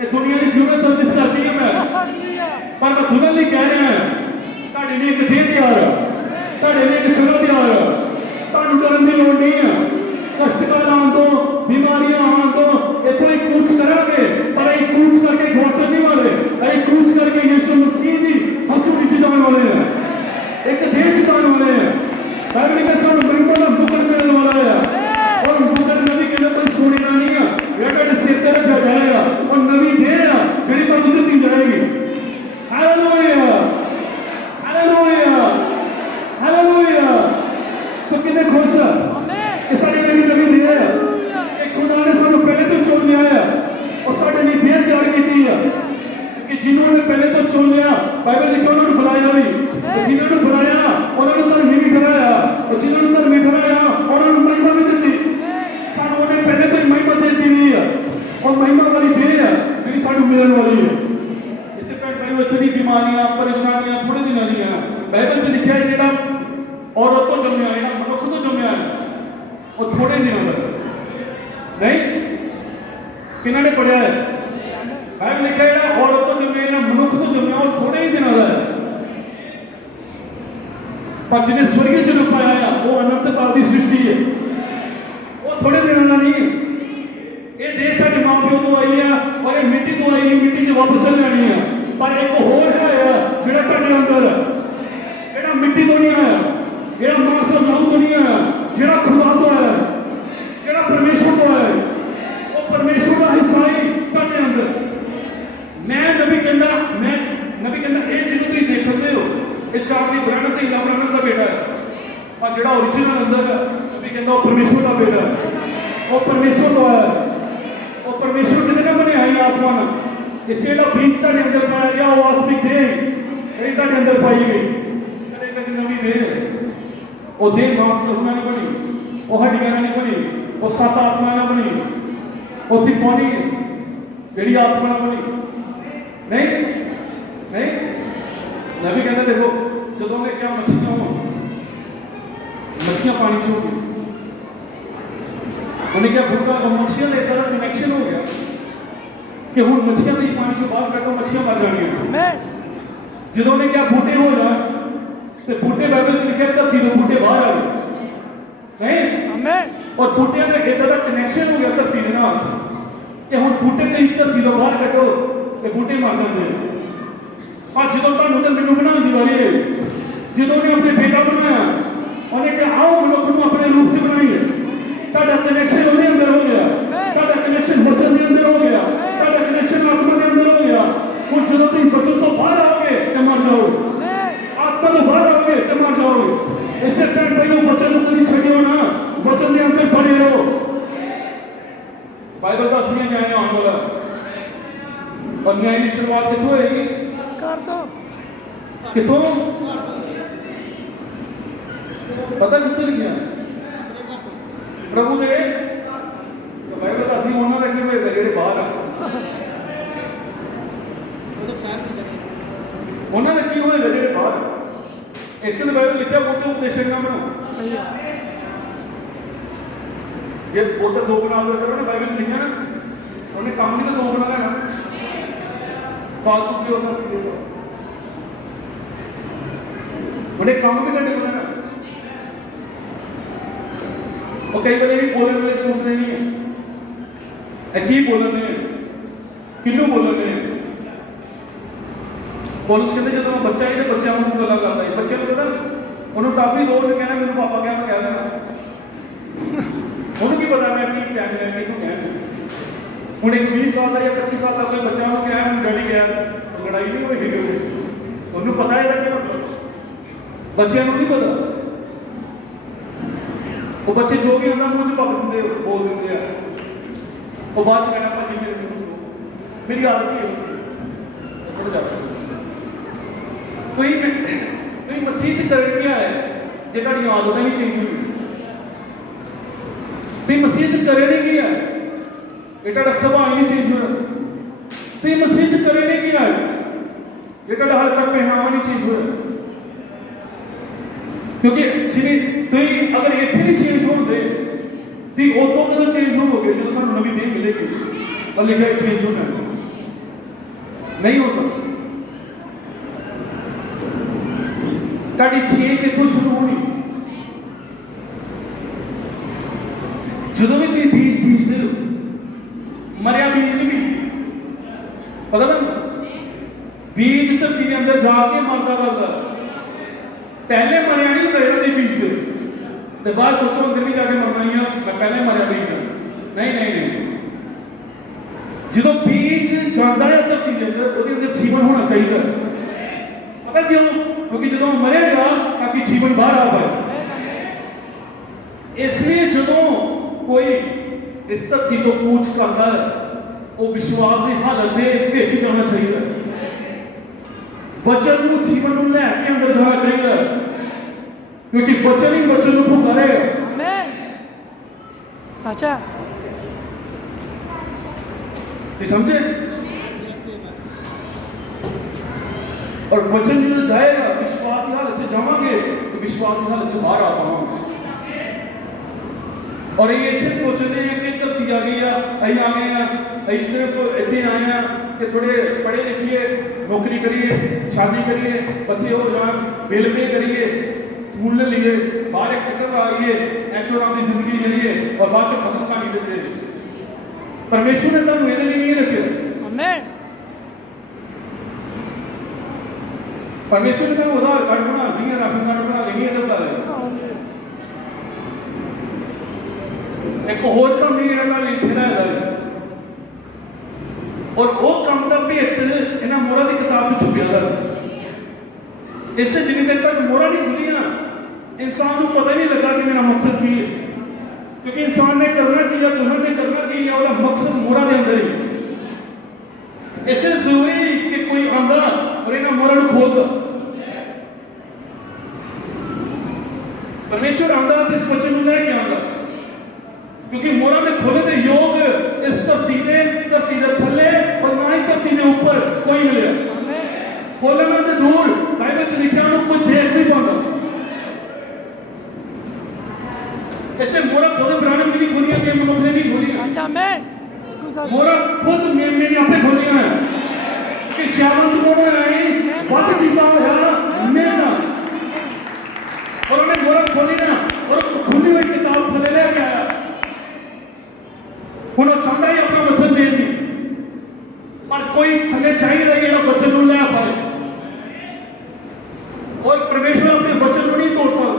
ਇਹ ਦੁਨੀਆ ਦੀ ਫਿਊਨਰਲ ਸਰਵਿਸ ਕਰਦੀ ਹੈ ਮੈਂ, हालेलुया ਪਰ ਮੈਂ ਦੁਲਹਨ ਲਈ ਕਹਿ ਰਿਹਾ ਹਾਂ ਤੁਹਾਡੇ ਲਈ ਇੱਕ ਦੇਹ ਤਿਆਰ ਆ, ਤੁਹਾਡੇ ਲਈ ਇੱਕ ਜਗ੍ਹਾ ਤਿਆਰ ਆ। ਤੁਹਾਨੂੰ ਡਰਨ ਦੀ ਲੋੜ ਨਹੀਂ ਆ। ਕਸ਼ਟਕਾਲ ਆਉਣ ਤੋਂ, ਬਿਮਾਰੀਆਂ ਆਉਣ ਤੋਂ ਇੱਥੋਂ ਹੀ ਕੂਚ ਕਰਾਂਗੇ, ਪਰ ਅਸੀਂ ਕੂਚ ਕਰਕੇ ਗਵਾਚਣ ਨਹੀਂ ਵਾਲੇ, ਅਸੀਂ ਕੂਚ ਕਰਕੇ ਯਿਸੂ ਮਸੀਹ ਦੀ ਹਜ਼ੂਰੀ 'ਚ ਜਾਣ ਵਾਲੇ ਆ, ਇੱਕ ਦੇਹ 'ਚ ਜਾਣ ਵਾਲੇ ਆ। ਬਾਈਬਲ ਵਿੱਚ ਸਾਨੂੰ ਮਰਿੰਦਾ ਦਾ ਮੁਕਰ ਕਰਨ ਵਾਲਾ ਆ, ਔਰ ਮੁਕਰ ਨਬੀ ਕਹਿੰਦਾ ਕੋਈ ਸੋਨਾ ਨਹੀਂ ਆ ਜਿਹੜਾ ਤੁਹਾਡੇ ਸਿਰ ਤੇ ਰੱਖਿਆ ਜਾਏਗਾ, ਉਹ ਨਵੀਂ ਦੇਹ ਆ ਜਿਹੜੀ ਤੁਹਾਨੂੰ ਦਿੱਤੀ ਜਾਏਗੀ। Hallelujah hallelujah hallelujah. ਸੋ ਕਿੰਨੇ ਖੁਸ਼ ਆ आमेन ਕਿ ਸਾਡੀ ਨਵੀਂ ਦੇਹ ਹੈ, हालेलुया ਕਿ ਖੁਦਾ ਨੇ ਸਾਨੂੰ ਪਹਿਲੇ ਤੋਂ ਚੁਣ ਲਿਆ ਆ, ਔਰ ਸਾਡੇ ਲਈ ਦੇਹ ਤਿਆਰ ਕੀਤੀ ਆ। ਕਿ ਜਿਨ੍ਹਾਂ ਨੇ ਪਹਿਲੇ ਤੋਂ ਚੁਣ ਲਿਆ, ਬਾਈਬਲ ਲਿਖਿਆ ਉਹਨਾਂ ਨੂੰ ਬੁਲਾਇਆ ਵੀ, ਤੇ ਜਿਨ੍ਹਾਂ ਨੂੰ ਬੁਲਾਇਆ ਉਹਨਾਂ ਨੂੰ ਧਰਮੀ ਵੀ ਠਹਿਰਾਇਆ, ਔਰ ਜਿਨ੍ਹਾਂ ਨੂੰ ਧਰਮੀ ਠਹਿਰਾਇਆ ਉਹਨਾਂ ਨੂੰ ਮਹਿਮਾ ਵੀ ਦਿੱਤੀ। ਸਾਨੂੰ ਉਹਨੇ ਪਹਿਲੇ ਤੋਂ ਹੀ ਮਹਿਮਾ ਦੇ ਦਿੱਤੀ ਹੋਈ ਆ, ਔਰ ਮਹਿਮਾ ਵਾਲੀ ਦੇਹ ਆ ਜਿਹੜੀ ਸਾਨੂੰ ਮਿਲਣ ਵਾਲੀ ਹੈ। ਇਸੇ ਭੈਣ ਭਾਈ ਇੱਥੇ ਦੀ ਬਿਮਾਰੀਆਂ, ਪਰੇਸ਼ਾਨੀਆਂ ਥੋੜੇ ਦਿਨਾਂ ਦੀਆਂ। ਬਾਈਬਲ 'ਚ ਲਿਖਿਆ ਹੈ ਜਿਹੜਾ ਔਰਤ ਤੋਂ ਜੰਮਿਆ, ਜਿਹੜਾ ਮਨੁੱਖ ਤੋਂ ਜੰਮਿਆ ਹੈ, ਉਹ ਥੋੜੇ ਦਿਨਾਂ ਦਾ ਨਹੀਂ। ਕਿਹਨਾਂ ਨੇ ਪੜਿਆ ਹੈ? ਬਾਈਬਲ ਲਿਖਿਆ ਜਿਹੜਾ ਔਰਤ ਤੋਂ ਜੰਮਿਆ, ਜਿਹੜਾ ਮਨੁੱਖ ਤੋਂ ਜੰਮਿਆ, ਉਹ ਥੋੜੇ ਹੀ ਦਿਨਾਂ ਦਾ ਹੈ, ਪਰ ਜਿਹਨੇ ਸਵਰਗੀ ਜਨਮ ਪਾਇਆ ਆ ਉਹ ਅਨੰਤ ਕਾਲ ਦੀ ਸ੍ਰਿਸ਼ਟੀ ਹੈ, ਉਹ ਥੋੜੇ ਦਿਨਾਂ ਦਾ ਨਹੀਂ। ਇਹ ਦੇਸ਼ ਸਾਡੇ ਮਾਂ ਪਿਓ ਤੋਂ ਆਈ ਆ, ਔਰ ਇਹ ਮਿੱਟੀ ਤੋਂ ਆਈ, ਮਿੱਟੀ 'ਚ ਵਾਪਸ ਚਲ ਜਾਣੀ ਆ। ਪਰ ਇੱਕ ਹੋਰ ਹੈ ਜਿਹੜਾ ਤੁਹਾਡੇ ਅੰਦਰ ਹੈ, ਜਿਹੜਾ ਮਿੱਟੀ ਤੋਂ ਨਹੀਂ ਆਇਆ, ਜਿਹੜਾ ਮਾਂਸ ਤੋਂ ਲਹੂ ਤੋਂ ਨਹੀਂ ਆਇਆ, ਜਿਹੜਾ ਖੁਦਾ ਤੋਂ ਆਇਆ, ਜਿਹੜਾ ਪਰਮੇਸ਼ਵਰ ਤੋਂ ਆਇਆ, ਉਹ ਪਰਮੇਸ਼ਵਰ ਦਾ ਹਿੱਸਾ ਹੀ ਤੁਹਾਡੇ ਅੰਦਰ। ਮੈਂ ਨਬੀ ਕਹਿੰਦਾ ਇਹ ਜਿਹਨੂੰ ਤੁਸੀਂ ਦੇਖਦੇ ਹੋ, ਇਹ ਚਾਵੜੀ ਬ੍ਰਾਹਮਣ ਤੇ ਇਲਾ ਬ੍ਰਾਹਮਣ ਦਾ ਬੇਟਾ ਹੈ, ਪਰ ਜਿਹੜਾ ਓਰੀਜਨਲ ਅੰਦਰ ਹੈ, ਨਬੀ ਕਹਿੰਦਾ ਉਹ ਪਰਮੇਸ਼ਵਰ ਦਾ ਬੇਟਾ ਹੈ, ਉਹ ਪਰਮੇਸ਼ਵਰ ਤੋਂ ਆਇਆ। ਉਹ ਪਰਮੇਸ਼ਵਰ ਕਿਤੇ ਨਾ ਬਣਿਆ ਹੀ ਆਤਮਾ ਨਾਲ। ਇਸੇ ਦਾ ਬੀਜ ਤੁਹਾਡੇ ਅੰਦਰ ਪਾਇਆ ਗਿਆ, ਉਹ ਆਤਮਿਕ ਦੇਹ ਇਹ ਤੁਹਾਡੇ ਅੰਦਰ ਪਾਈ ਗਈ। ਕਦੇ ਕਦੇ ਨਵੀਂ ਦੇਹ, ਉਹ ਦੇਹ ਮਾਸ ਲਹੂ ਨਾਲ ਨਹੀਂ ਬਣੀ, ਉਹ ਹੱਡੀਆਂ ਨਾਲ ਨਹੀਂ ਬਣੀ, ਉਹ ਸੱਤ ਆਤਮਾ ਨਾਲ ਬਣੀ, ਉਹ ਤਿਫੋਨੀ ਜਿਹੜੀ ਆਤਮਾ ਨਾਲ ਬਣੀ ਨਹੀਂ। ਨਬੀ ਕਹਿੰਦਾ ਦੇਖੋ, ਜਦੋਂ ਉਹਨੇ ਕਿਹਾ ਮੱਛੀਆਂ ਪਾਣੀ 'ਚ ਹੋ ਗਈ, ਉਹਨੇ ਕਿਹਾ ਭੁੱਖਾ ਮੱਛੀਆਂ ਦਾ ਇਦਾਂ ਦਾ ਕਨੈਕਸ਼ਨ ਹੋ ਗਿਆ ਕਿ ਹੁਣ ਮੱਛੀਆਂ ਦੀ ਪਾਣੀ 'ਚੋਂ ਬਾਹਰ ਕੱਢੋ, ਮੱਛੀਆਂ ਮਰ ਜਾਣੀਆਂ। आमेन ਜਦੋਂ ਉਹਨੇ ਕਿਹਾ ਬੂਟੇ ਹੋ ਜਾ ਤੇ ਬੂਟੇ ਬਾਈਬਲ ਚ ਲਿਖਿਆ ਧਰਤੀ ਤੋਂ ਬੂਟੇ ਬਾਹਰ ਆ ਗਏ ਨਹੀਂ Amen. ਔਰ ਬੂਟਿਆਂ ਦਾ ਇਦਾਂ ਦਾ ਕਨੈਕਸ਼ਨ ਹੋ ਗਿਆ ਧਰਤੀ ਦੇ ਨਾਲ ਕਿ ਹੁਣ ਬੂਟੇ ਤੇ ਹੀ ਧਰਤੀ ਤੋਂ ਬਾਹਰ ਕੱਢੋ ਤੇ ਬੂਟੇ ਮਰ ਜਾਂਦੇ ਆ। ਪਰ ਜਦੋਂ ਤੁਹਾਨੂੰ ਤੇ ਮੈਨੂੰ ਬਣਾਉਣ ਦੀ ਵਾਰੀ ਹੈ, ਜਦੋਂ ਉਹਨੇ ਆਪਣੇ ਬੇਟਾ ਬਣਾਇਆ ਉਹਨੇ ਕਿਹਾ ਆਓ ਮਨੁੱਖ ਨੂੰ ਆਪਣੇ ਰੂਪ 'ਚ ਬਣਾਈਏ। ਤੁਹਾਡਾ ਕਨੈਕਸ਼ਨ ਉਹਦੇ ਅੰਦਰ ਹੋ ਗਿਆ, ਤੁਹਾਡਾ ਕਨੈਕਸ਼ਨ ਵਚਨ ਦੇ ਅੰਦਰ ਹੋ ਗਿਆ, ਤੁਹਾਡਾ ਕਨੈਕਸ਼ਨ ਆਤਮਾ ਦੇ ਅੰਦਰ ਹੋ ਗਿਆ। ਹੁਣ ਜਦੋਂ ਤੁਸੀਂ ਵਚਨ ਤੋਂ ਬਾਹਰ ਆਓਗੇ ਤੇ ਮਰ ਜਾਓਗੇ, Amen. ਆਤਮਾ ਤੋਂ ਬਾਹਰ ਆਓਗੇ ਤੇ ਮਰ ਜਾਓਗੇ। ਇੱਥੇ ਭੈਣ ਭਾਈਓ ਵਚਨ ਨੂੰ ਕਦੀ ਛੱਡਿਓ ਨਾ, ਵਚਨ ਦੇ ਅੰਦਰ ਬਣੇ ਰਹੋ। ਬਾਈਬਲ ਦਾ ਅਸਲੀ ਨਿਆਂ ਆਉਣ ਵਾਲਾ ਔਰ ਨਿਆਂ ਦੀ ਸ਼ੁਰੂਆਤ ਕਿੱਥੋਂ ਹੋਏਗੀ? ਕਰ ਦੋ ਕਿੱਥੋਂ? ਪਤਾ ਕਿੱਥੇ ਲਿਖਿਆ? ਪ੍ਰਭੂ ਦੇ ਬਾਈਬਲ ਦਾ ਅਸਲੀ ਉਹਨਾਂ ਦਾ ਕੀ ਹੋਏਗਾ ਜਿਹੜੇ ਬਾਹਰ ਆ, ਉਹਨਾਂ ਦਾ ਕੀ ਹੋਏਗਾ ਜਿਹੜੇ ਬਾਹਰ ਆ। ਇਸੇ ਨੇ ਬਾਈਬਲ ਲਿਖਿਆ ਬੋਤੇ ਉਪਦੇਸ਼ਕ ਨਾ ਬਣੋ। ਸਹੀ ਹੈ ਜੇ ਬੋਤੇ ਦੋ ਬਣਾ ਦੋ ਕਰੋ ਨਾ, ਬਾਈਬਲ ਚ ਲਿਖਿਆ ਨਾ ਉਹਨੇ ਕੰਮ ਨਹੀਂ ਤਾਂ ਦੋ ਬਣਾ ਲੈਣਾ, ਫਾਲਤੂ ਕੀ ਹੋ ਸਕਦਾ? ਉਹਨੇ ਕੰਮ ਵੀ ਤੁਹਾਡੇ ਕੋਲ ਲੈਣਾ। ਉਹ ਕਈ ਵਾਰੀ ਵੀ ਬੋਲਣ ਵੇਲੇ ਸੋਚਦੇ ਨਹੀਂ ਹੈ ਇਹ ਕੀ ਬੋਲਣੇ, ਕਿਹਨੂੰ ਬੋਲਣੇ। ਪੁਲਿਸ ਕਹਿੰਦੇ ਜਦੋਂ ਮੈਂ ਬੱਚਾ ਹੀ ਤੇ ਬੱਚਿਆਂ ਨੂੰ ਗੱਲਾਂ ਕਰਦਾ ਹੈ, ਬੱਚੇ ਨੂੰ ਕਹਿੰਦਾ ਉਹਨੂੰ ਕਾਫੀ ਲੋੜ ਨੇ ਕਹਿਣਾ ਮੈਨੂੰ ਪਾਪਾ ਕਹਿ ਮੈਂ ਕਹਿ ਦੇਣਾ, ਉਹਨੂੰ ਕੀ ਪਤਾ ਮੈਂ ਕੀ ਕਹਿਣਾ ਕਿਹਨੂੰ ਕਹਿਣਾ। ਹੁਣ ਇੱਕ 20 ਸਾਲ ਦਾ ਜਾਂ 25 ਸਾਲ ਦਾ ਕੋਈ ਬੱਚਾ ਉਹਨੂੰ ਕਿਹਾ ਮੈਨੂੰ ਡੈਡੀ ਗਿਆ, ਲੜਾਈ ਨਹੀਂ ਹੋਈ ਹੈਗੀ, ਉਹਨੂੰ ਪਤਾ ਇਹਦਾ ਕੀ ਮਤਲਬ। ਬੱਚਿਆਂ ਨੂੰ ਨਹੀਂ ਪਤਾ, ਉਹ ਬੱਚੇ ਜੋ ਵੀ ਹੁੰਦਾ ਮੂੰਹ 'ਚ ਪੱਕ ਦਿੰਦੇ ਬੋਲ ਦਿੰਦੇ ਆ, ਉਹ ਬਾਅਦ 'ਚ ਕਹਿਣਾ ਭਾਜੀ ਮੇਰੇ ਮੂੰਹ 'ਚ ਮੇਰੀ ਆਦਤ ਹੀ ਹੈ। ਕੋਈ ਮਸੀਹ 'ਚ ਕਰਨ ਗਿਆ ਹੈ ਜੇ ਤੁਹਾਡੀ ਆਦਤ ਨਹੀਂ ਚੇਂਜ ਹੋਈ, ਤੁਸੀਂ ਮਸੀਹ 'ਚ ਕਰੇ ਨਹੀਂ ਗਿਆ ਇਹ ਤੁਹਾਡਾ ਸੁਭਾਅ ਨਹੀਂ ਚੇਂਜ ਹੋਇਆ, ਤੁਸੀਂ ਮਸੀਹ 'ਚ ਕਰੇ ਨਹੀਂ ਗਿਆ ਇਹ ਤੁਹਾਡਾ ਹਾਲੇ ਤੱਕ ਪਹਿਨਾਵਾ ਨਹੀਂ ਚੇਂਜ ਹੋਇਆ। ਕਿਉਂਕਿ ਜਿਵੇਂ ਤੁਸੀਂ ਅਗਰ ਇੱਥੇ ਨਹੀਂ ਚੇਂਜ ਹੁੰਦੇ ਤੇ ਉਦੋਂ ਕਦੋਂ ਚੇਂਜ ਹੋਵੋਗੇ ਜਦੋਂ ਸਾਨੂੰ ਨਵੀਂ ਦੇਹ ਮਿਲੇਗੀ ਔਰ ਲਿਖਿਆ ਚੇਂਜ ਹੋਣਾ ਨਹੀਂ ਹੋ ਸਕਦਾ। ਤੁਹਾਡੀ ਚੇਂਜ ਇੱਥੋਂ ਸ਼ੁਰੂ ਹੋਣੀ ਜਦੋਂ ਵੀ ਤੁਸੀਂ ਬੀਜ ਬੀਜਦੇ ਹੋ। ਮਰਿਆ ਬੀਜ ਨਹੀਂ ਬੀਜਦੇ, ਪਤਾ ਨਾ ਬੀਜ ਧਰਤੀ ਦੇ ਅੰਦਰ ਜਾ ਕੇ ਮਰਦਾ ਕਰਦਾ, ਪਹਿਲੇ ਮਰਿਆ ਨਹੀਂ ਹੁੰਦਾ ਜਿਹੜਾ ਤੁਸੀਂ ਬੀਜਦੇ ਤੇ ਬਾਅਦ ਸੋਚੋ ਅੰਦਰ ਵੀ ਜਾ ਕੇ ਮਰਨਾ ਹੀ ਆ ਮੈਂ ਪਹਿਲੇ ਮਰਿਆ ਬੀਜਦਾ। ਨਹੀਂ ਨਹੀਂ ਨਹੀਂ, ਜਦੋਂ ਬੀਜ ਜਾਂਦਾ ਹੈ ਧਰਤੀ ਦੇ ਅੰਦਰ ਉਹਦੇ ਅੰਦਰ ਜੀਵਨ ਹੋਣਾ ਚਾਹੀਦਾ। ਪਤਾ ਕਿਉਂ? ਕਿਉਂਕਿ ਜਦੋਂ ਮਰੇਗਾ ਤਾਂ ਕਿ ਜੀਵਨ ਬਾਹਰ ਆ ਪਾਏ। ਇਸ ਲਈ ਜਦੋਂ ਕੋਈ ਇਸ ਧਰਤੀ ਤੋਂ ਕੂਚ ਕਰਦਾ ਹੈ ਉਹ ਵਿਸ਼ਵਾਸ ਦੀ ਹਾਲਤ ਦੇ ਵਿੱਚ ਜਾਣਾ ਚਾਹੀਦਾ, ਵਚਨ ਨੂੰ ਜੀਵਨ ਨੂੰ ਲੈ ਕੇ ਅੰਦਰ ਜਾਣਾ ਚਾਹੀਦਾ, ਕਿਉਂਕਿ ਵਚਨ ਹੀ ਵਚਨ ਨੂੰ ਪੁਕਾਰੇ। Amen. ਸੱਚਾ ये समझे? और वचन जो जाएगा विश्वास की हालत से जावांगे तो विश्वास की हालत से बाहर आ पावांगे। और ये इतने सोचते हैं कि धरती आ गई है आ गए हैं सिर्फ इतने आए हैं कि थोड़े पढ़े लिखिए नौकरी करिए शादी करिए बच्चे हो जाए बिल पे करिए फूल ले लिए बाहर एक चक्कर लगाइए ऐशो आराम की जिंदगी जीइए और बाद में खत्म कहानी देते। परमेश्वर ने तुम ये नहीं रचे। Amen. परमेश्वर ने तुम उधार कार्ड बना ली है, राशन कार्ड बना ली है, एक होर काम नहीं रहना लिखा है और वो काम का भेत इन्होंने मोहरा की किताब में छुपिया है। इससे जिन्नी देर तक मोहरा नहीं खुलियां इंसान को पता नहीं लगा कि मेरा मकसद की है, क्योंकि इंसान ने करना की या दुल्हन ने करना की या उसका मकसद मोहरा के अंदर ही। इससे जरूरी कि कोई आंदा और इन्हें मोहरा को खोल दो। परमेश्वर आंदा तो इस वचन को लेके आंदा, क्योंकि मोहरा के खोले के योग इस धरती के थले और ना ही धरती के ऊपर कोई मिले। खोलना तो दूर बाइबल च लिखा उन्होंने कोई देख नहीं पाता। ऐसे मोहरा खुद ब्राह्मण ने नहीं खोलिया कि मनुष्य ने नहीं खोलिया। अच्छा मैं मोहरा खुद मैंने आपने खोलिया है कि श्यामंत को वध कीता ਚਾਹੀਦਾ ਜਿਹੜਾ ਵਚਨ ਨੂੰ ਲੈ ਪਾਏ ਔਰ ਪਰਮੇਸ਼ਵਰ ਆਪਣੇ ਵਚਨ ਨੂੰ ਨਹੀਂ ਤੋੜ ਸਕਦਾ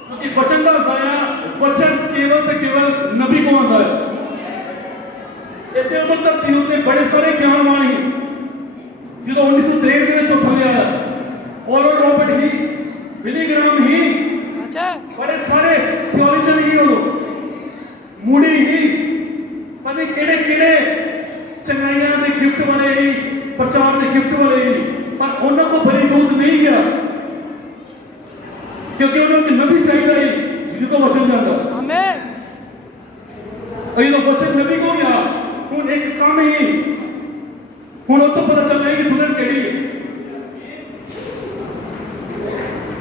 ਕਿਉਂਕਿ ਵਚਨ ਦਾ ਦਾਇਆ ਵਚਨ ਕੇਵਲ ਤੇ ਕੇਵਲ ਨਬੀ ਕੋ ਆਉਂਦਾ ਹੈ ਇਸੇ ਉਦੋਂ ਧਰਤੀ ਉੱਤੇ ਬੜੇ ਸਾਰੇ ਗਿਆਨਵਾਨ ਹੀ ਜਦੋਂ 1963 ਦੇ ਵਿੱਚ ਉੱਠ ਲਿਆ ਔਰ ਰੋਬਰਟ ਹੀ ਬਿਲੀ ਗ੍ਰਾਮ ਹੀ सच है बड़े सारे थियोलॉजन ही हो मूडी ही पता केड़े केड़े चंगाइयां दे गिफ्ट वाले ही प्रचार दे गिफ्ट वाले ही पर उन्होंने को बड़ी दूत नहीं गया क्योंकि उन्होंने नबी चाहिए ही जिसको वचन जाता आमेन अभी तो वचन नबी को गया हूँ एक काम ही हूँ उस तो पता चल रहा है कि दुल्हन केड़ी है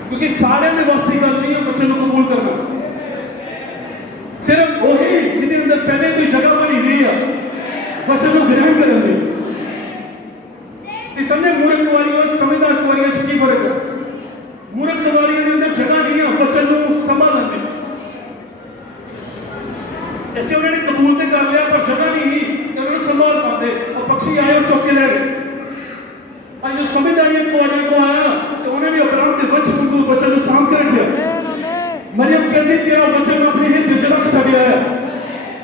क्योंकि सारे ने वास्ती गल नहीं है बच्चे को कबूल करना सिर्फ वही जिन्हें अंदर पहले कोई जगह बनी हुई है बच्चे को ग्रहण करने दी समझे मूर्ख कुवारी और समझदार कुवारी की फर्क है मूर्ख कुवारी के अंदर जगह नहीं है बच्चे को संभालने दी ऐसे उन्होंने कबूल तो कर लिया पर जगह नहीं ही उन्होंने संभाल पाते और पक्षी आए और चौके ले गए और जो समझदारी कुवारियों को आया तो उन्हें भी अपराध के वंश को बच्चे को साम कर दिया आमेन आमेन मरियम कहती तेरा वचन अपने हृदय च रख छड़िया है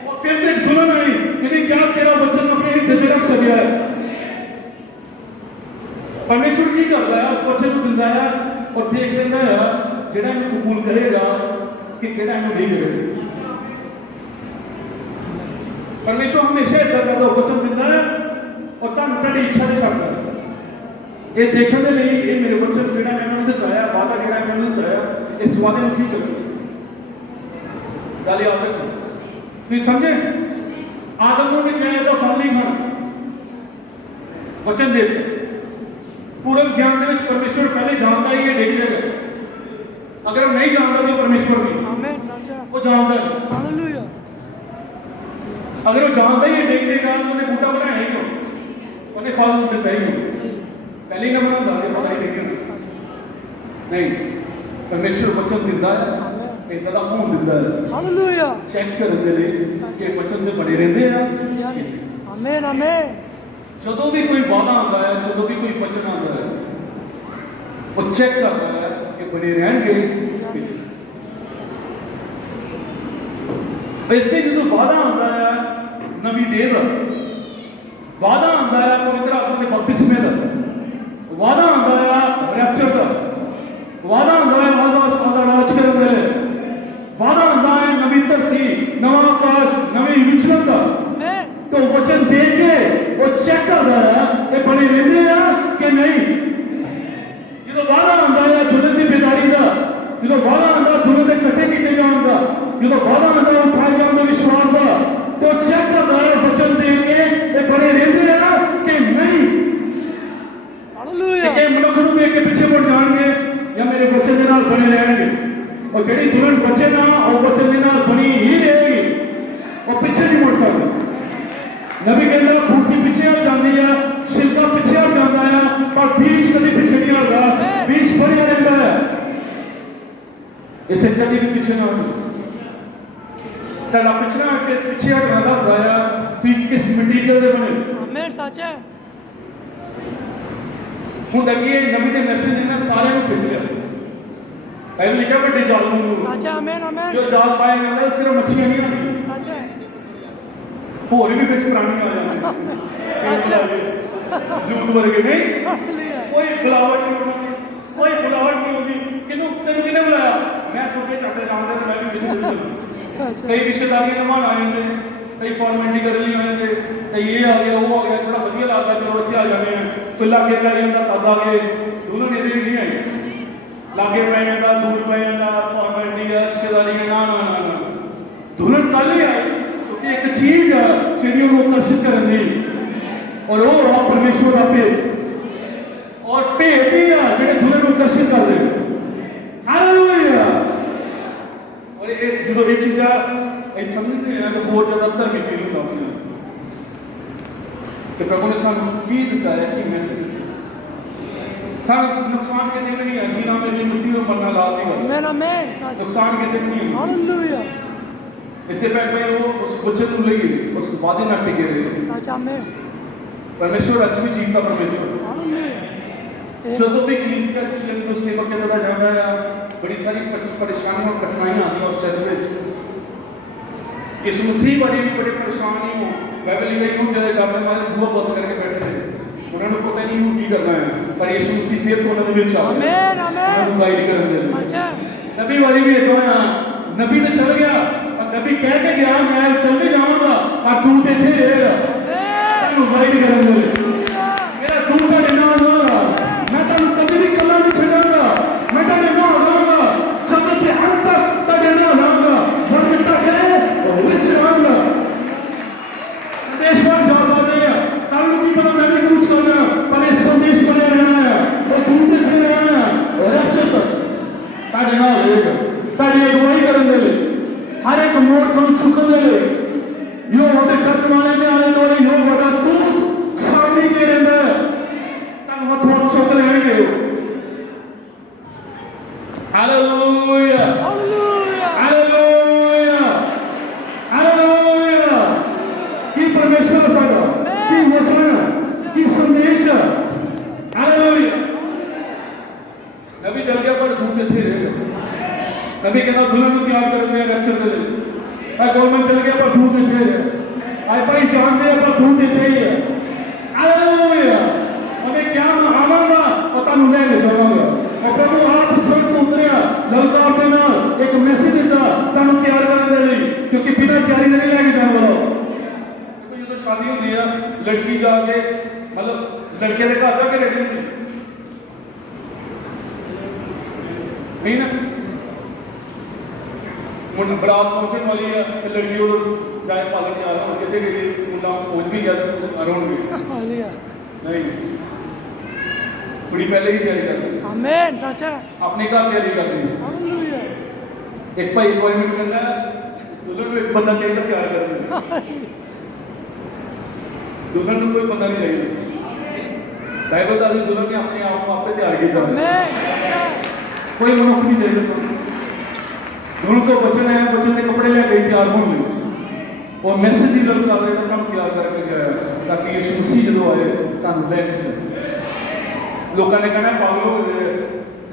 और फिर एक दुल्हन आई कि क्या तेरा वचन अपने हृदय च रख छड़िया है परमेश्वर की करता है वचन को दिंदा है और देख लेंदा है जेड़ा इन्हें कबूल करेगा कि केड़ा इन्हें नहीं करेगा परमेश्वर हमेशा इतना करता वचन दिंदा है और तुहानू तुहाडी इच्छा दे छड्डदा है ये देखने के लिए ये मेरे वचन जेड़ा मैं इन्होंने दिखाया वादा जेड़ा मैं इन्होंने दिखाया इस वादे को की करो गल याद रखो नहीं समझे आदम ने क्या है फल नहीं खाना वचन दे पूर्व ज्ञान के परमेश्वर पहले जानता ही ये देख लेगा अगर हम नहीं जानता तो परमेश्वर नहीं आमेन सच है वो जानता है हालेलुया अगर वो जानता ही ये देख लेगा तो उन्हें बूटा बनाया ही क्यों उन्हें फल देता ही क्यों पहले ही ना बना पता ही नहीं नहीं परमेश्वर वचन दिंदा है इधर का हों दिंदा है हालेलुया चेक करने के लिए कि वचन से बने रहते हैं आमेन आमेन ਜਦੋਂ भी कोई वादा आता है ਜਦੋਂ भी कोई वचन आता है वो चेक करता है कि बने रहेंगे वैसे जो वादा आता है नवी देह का वादा आता है पवित्र आत्मा के बपतिस्मे का वादा आता है रैप्चर का वादा आता है वादा राज करने के लिए वादा आता है नवी धरती नवा आकाश नवी विश्व का तो वचन दे के वो चेक करता है ये बने रहते हैं कि नहीं जो वादा आता है दुल्हन की बेदारी का जो वादा आता है दुल्हन के कट्ठे किए जाने का जो वादा आता है उठाए जाने का विश्वास का तो चेक करता है वचन दे के ये बने रहते हैं कि नहीं हालेलुया कि मनुख को देख के पीछे मुड़ जाएंगे या मेरे वचन के नाल बने रहेंगे और जेडी दुल्हन वचन और वचन के नाल बनी ही रहेगी और पीछे नहीं मुड़ सकती नबी कहता फूसी पीछे हट जाती है छिलका पीछे हट जाता है पर बीज कभी पीछे नहीं हटता बीज बढ़िया रहता है इसे कभी भी पीछे ना हटो तेरा पिछड़ा हट के पीछे हटना दस आया तू किस मटीरियल दे बने आमेन सच है हूँ देखिए नबी के मैसेज ने सारे को खिंच लिया पहले लिखा बड़े जाल को सच है आमेन आमेन जो जाल पाया जाता है सिर्फ मछलियां नहीं आती सच है होर भी बिच प्राणी आ जाते सच है लूत वर्गे नहीं हालेलुया कोई बुलावट नहीं होती कोई बुलावट नहीं होती किन्नू तेन किन्ने बुलाया मैं सोचे चाचा जानते तो मैं भी पिछले सच है कई रिश्तेदारी निभाण आ जाते कई फॉर्मेलिटी करने लिए आ जाते कई ये आ गया वो आ गया थोड़ा वधिया लगता चलो इत्थे आ जाने कोई लागे पै जाता तद आ गए दोनों ने नहीं आए लागे पै जाता दूर पै जाता फॉर्मेलिटी है रिश्तेदारी ना ना ना ना दुल्हन कल ही आई क्योंकि एक चीज चिड़ियों को आकर्षित करने और वो परमेश्वर आपे और भेद ही है जेडे दुल्हन को आकर्षित कर दे हालेलुया और ये जो ये चीज़ा ये समझते हैं तो बहुत ज़्यादा धर्मी फील होता है कि प्रभु ने सानू की दिखाया कि मैसेज सानू नुकसान के दिन नहीं है जीना मेरी मसीह में मरना लाल नहीं होता आमेन आमेन सच नुकसान के दिन नहीं है हालेलुया इसे फैक्ट में वो उस वचन को लेके उस वादे ना टिके रहे सच आमेन परमेश्वर आज भी चीज का परमेश्वर हालेलुया ਜਦੋਂ ਵੀ ਕਲੀਸਿਆ ਚ ਜਦੋਂ ਸੇਵਕ ਦਾ ਜਾਂਦਾ ਆ ਬੜੀ ਸਾਰੀ ਪਰੇਸ਼ਾਨੀਆਂ ਕਠਿਨਾਈਆਂ ਆਉਂਦੀਆਂ ਉਸ ਚਰਚ ਵਿੱਚ ਇਸ ਮਸੀਹ ਵਾਲੇ ਵੀ ਬੜੇ ਪਰੇਸ਼ਾਨ ਨਹੀਂ ਹੋ ਬਾਈਬਲ ਲਿਖਦਾ ਯੂਦ ਦੇ ਕਰਦੇ ਮਾਰੇ ਬੂਹਾ ਬੰਦ ਕਰਕੇ ਬੈਠੇ थे ਉਹਨਾਂ ਨੂੰ ਪਤਾ ਨਹੀਂ ਉਹ ਕੀ ਕਰਨਾ ਹੈ ਪਰ ਯਿਸੂ ਮਸੀਹ ਫਿਰ ਤੋਂ ਉਹਨਾਂ ਦੇ ਵਿੱਚ ਆ ਗਿਆ ਆਮੇਨ ਉਹਨਾਂ ਆਮੇਨ ਨੂੰ ਗਾਈਡ ਕਰਨ ਦੇ ਲਈ ਸੱਚ ਹੈ ਨਬੀ ਵਾਲੀ ਵੀ ਇਦਾਂ ਆ ਨਬੀ ਤਾਂ ਚਲ ਗਿਆ ਪਰ ਨਬੀ ਕਹਿ ਕੇ ਗਿਆ ਮੈਂ ਚੱਲ ਵੀ ਜਾਵਾਂਗਾ ਪਰ ਤੂੰ ਤੇ ਇੱਥੇ ਰਹੇਗਾ ਤੈਨੂੰ ਗਾਈਡ ਕਰਨ ਦੇ ਲਈ ਮੇਰਾ ਤੂੰ ਤੁਹਾਡੇ ਨਾਲ ਹੋਗਾ ਮੈਂ ਤੁਹਾਨੂੰ ਕਦੇ ਵੀ ਇਕੱਲਾ ਨਹੀਂ ਛੱਡਾਂਗਾ ਮੈਂ ਤੁਹਾਡੇ ਨਾਲ ਹੋਵਾਂਗਾ ਜਦੋਂ ਤੇ ਅੰਤ ਤੱਕ ਤੁਹਾਡੇ ਨਾਲ ਹੋਵਾਂਗਾ ਵਰਨਾ ਤੱਕ ਉਹ ਵਿੱਚ ਰਹਾਂਗਾ ਸੰਦੇਸ਼ਵਾਰ ਜਾ ਸਕਦੇ ਆ ਤੁਹਾਨੂੰ ਕੀ ਪਤਾ ਮੈਂ ਵੀ ਕੁਝ ਕਰਨਾ ਪਰ ਇਹ ਸੰਦੇਸ਼ ਬਣੇ ਰਹਿਣਾ ਹੈ ਉਹ ਤੂੰ ਤੇ ਇੱਥੇ ਰਹਿਣਾ ਹੈ ਉਹ ਰੱਖਤ ਤੁਹਾਡੇ ਨਾਲ ਹੋਏਗਾ ਤੁਹਾਡੀ ਅਗਵਾਈ ਕਰਨ ਦੇ ਲਈ ਹਰ ਇੱਕ ਮੋੜ ਨੂੰ ਚੁੱਕਣ ਦੇ ਲਈ ਯੋ ਉਹਦੇ ਕਰਨ ਵਾਲੇ ਦੇ ਆਲੇ ਦੁਆਲੇ ਯੋ ਵਦਾ ਤੂੰ ਸਾਹਮਣੇ ਕੇ ਰਹਿੰਦਾ ਤੁਹਾਨੂੰ ਹੱਥੋਂ ਚੁੱਕ ਲੈਣਗੇ ਹਾਲੇਲੂਇਆ ਹਾਲੇਲੂਇਆ ਹਾਲੇਲੂਇਆ ਹਾਲੇਲੂਇਆ ਕੀ ਪਰਮੇਸ਼ਵਰ ਸਾਡਾ ਕੀ ਵਚਨ ਕੀ ਸੰਦੇਸ਼ ਹਾਲੇਲੂਇਆ ਨਬੀ ਚੱਲ ਗਿਆ ਪਰ ਤੂੰ ਕਿੱਥੇ ਰਹੇਗਾ ਨਬੀ ਕਹਿੰਦਾ ਦੁਲਹਨ ਨੂੰ ਤਿਆਰ ਕਰਨ ਦੇ ਰੱਖਣ ਦੇ ਲਈ ਆ ਗਵਰਨਮੈਂਟ ਚਲ ਗਿਆ ਪਰ ਤੂੰ ਕਿੱਥੇ ਹੈ ਆਈ ਭਾਈ ਜਾਣਦੇ ਆ ਪਰ ਤੂੰ ਕਿੱਥੇ ਹੀ ਹੈ ਹਾਲੇਲੂਇਆ ਉਹਨੇ ਕਿਹਾ ਮੈਂ ਆਵਾਂਗਾ ਉਹ ਤੁਹਾਨੂੰ ਲੈ ਕੇ ਜਾਵਾਂਗਾ ਉਹ ਪ੍ਰਭੂ ਆਪ ਸਵਰਗ ਤੋਂ ਉਤਰਿਆ ਲਲਕਾਰ ਦੇ ਨਾਲ ਇੱਕ ਮੈਸੇਜ ਦਿੱਤਾ ਤੁਹਾਨੂੰ ਤਿਆਰ ਕਰਨ ਦੇ ਲਈ ਕਿਉਂਕਿ ਬਿਨਾਂ ਤਿਆਰੀ ਦੇ ਨਹੀਂ ਲੈ ਕੇ ਜਾਣ ਵਾਲਾ ਦੇਖੋ ਜਦੋਂ ਸ਼ਾਦੀ ਹੁੰਦੀ ਆ ਲੜਕੀ ਜਾ ਕੇ ਮਤਲਬ ਲੜਕੇ ਦੇ ਘਰ ਜਾ ਕੇ ਰੈਡੀ ਹੁੰਦੀ ਨਹੀਂ ਨਾ ਮੁੰਡਾ ਬਰਾਤ ਪਹੁੰਚਣ ਵਾਲੀ ਆ ਤੇ ਲੜਕੀ ਉਹ ਜਾਏ ਪਾਲਣ ਜਾ ਰਹਾ ਕਿਸੇ ਗਈ ਮੁੰਡਾ ਪਹੁੰਚ ਵੀ ਗਿਆ ਅਰਾਊਂਡ ਵੀ ਹਾਲੇਲੂਇਆ ਨਹੀਂ ਕੁੜੀ ਪਹਿਲੇ ਹੀ ਤਿਆਰੀ ਕਰਦੀ ਆਮੇਨ ਸੱਚ ਹੈ ਆਪਣੇ ਘਰ ਤਿਆਰੀ ਕਰਦੀ ਹੈ ਹਾਲੇਲੂਇਆ ਇੱਕ ਭਾਈ ਕੋਈ ਮੈਨੂੰ ਕਹਿੰਦਾ ਦੁਲਹਨ ਨੂੰ ਇੱਕ ਬੰਦਾ ਚਾਹੀਦਾ ਤਿਆਰ ਕਰਨ ਦੁਲਹਨ ਨੂੰ ਕੋਈ ਬੰਦਾ ਨਹੀਂ ਚਾਹੀਦਾ ਬਾਈਬਲ ਦਾ ਦੁਲਹਨ ਨੇ ਆਪਣੇ ਆਪ ਨੂੰ ਆਪੇ ਤਿਆਰ ਕੀਤਾ ਆਮੇਨ ਸੱਚ ਹੈ कोई मनुष्य नहीं चाहिए दोनों को बचन है बचन के कपड़े ले गई तैयार होने और मैसेज ही लड़का तो काम तैयार करके गया ताकि यीशु मसीह जो आए तुम लैके चले लोगों ने कहना पागल हो गए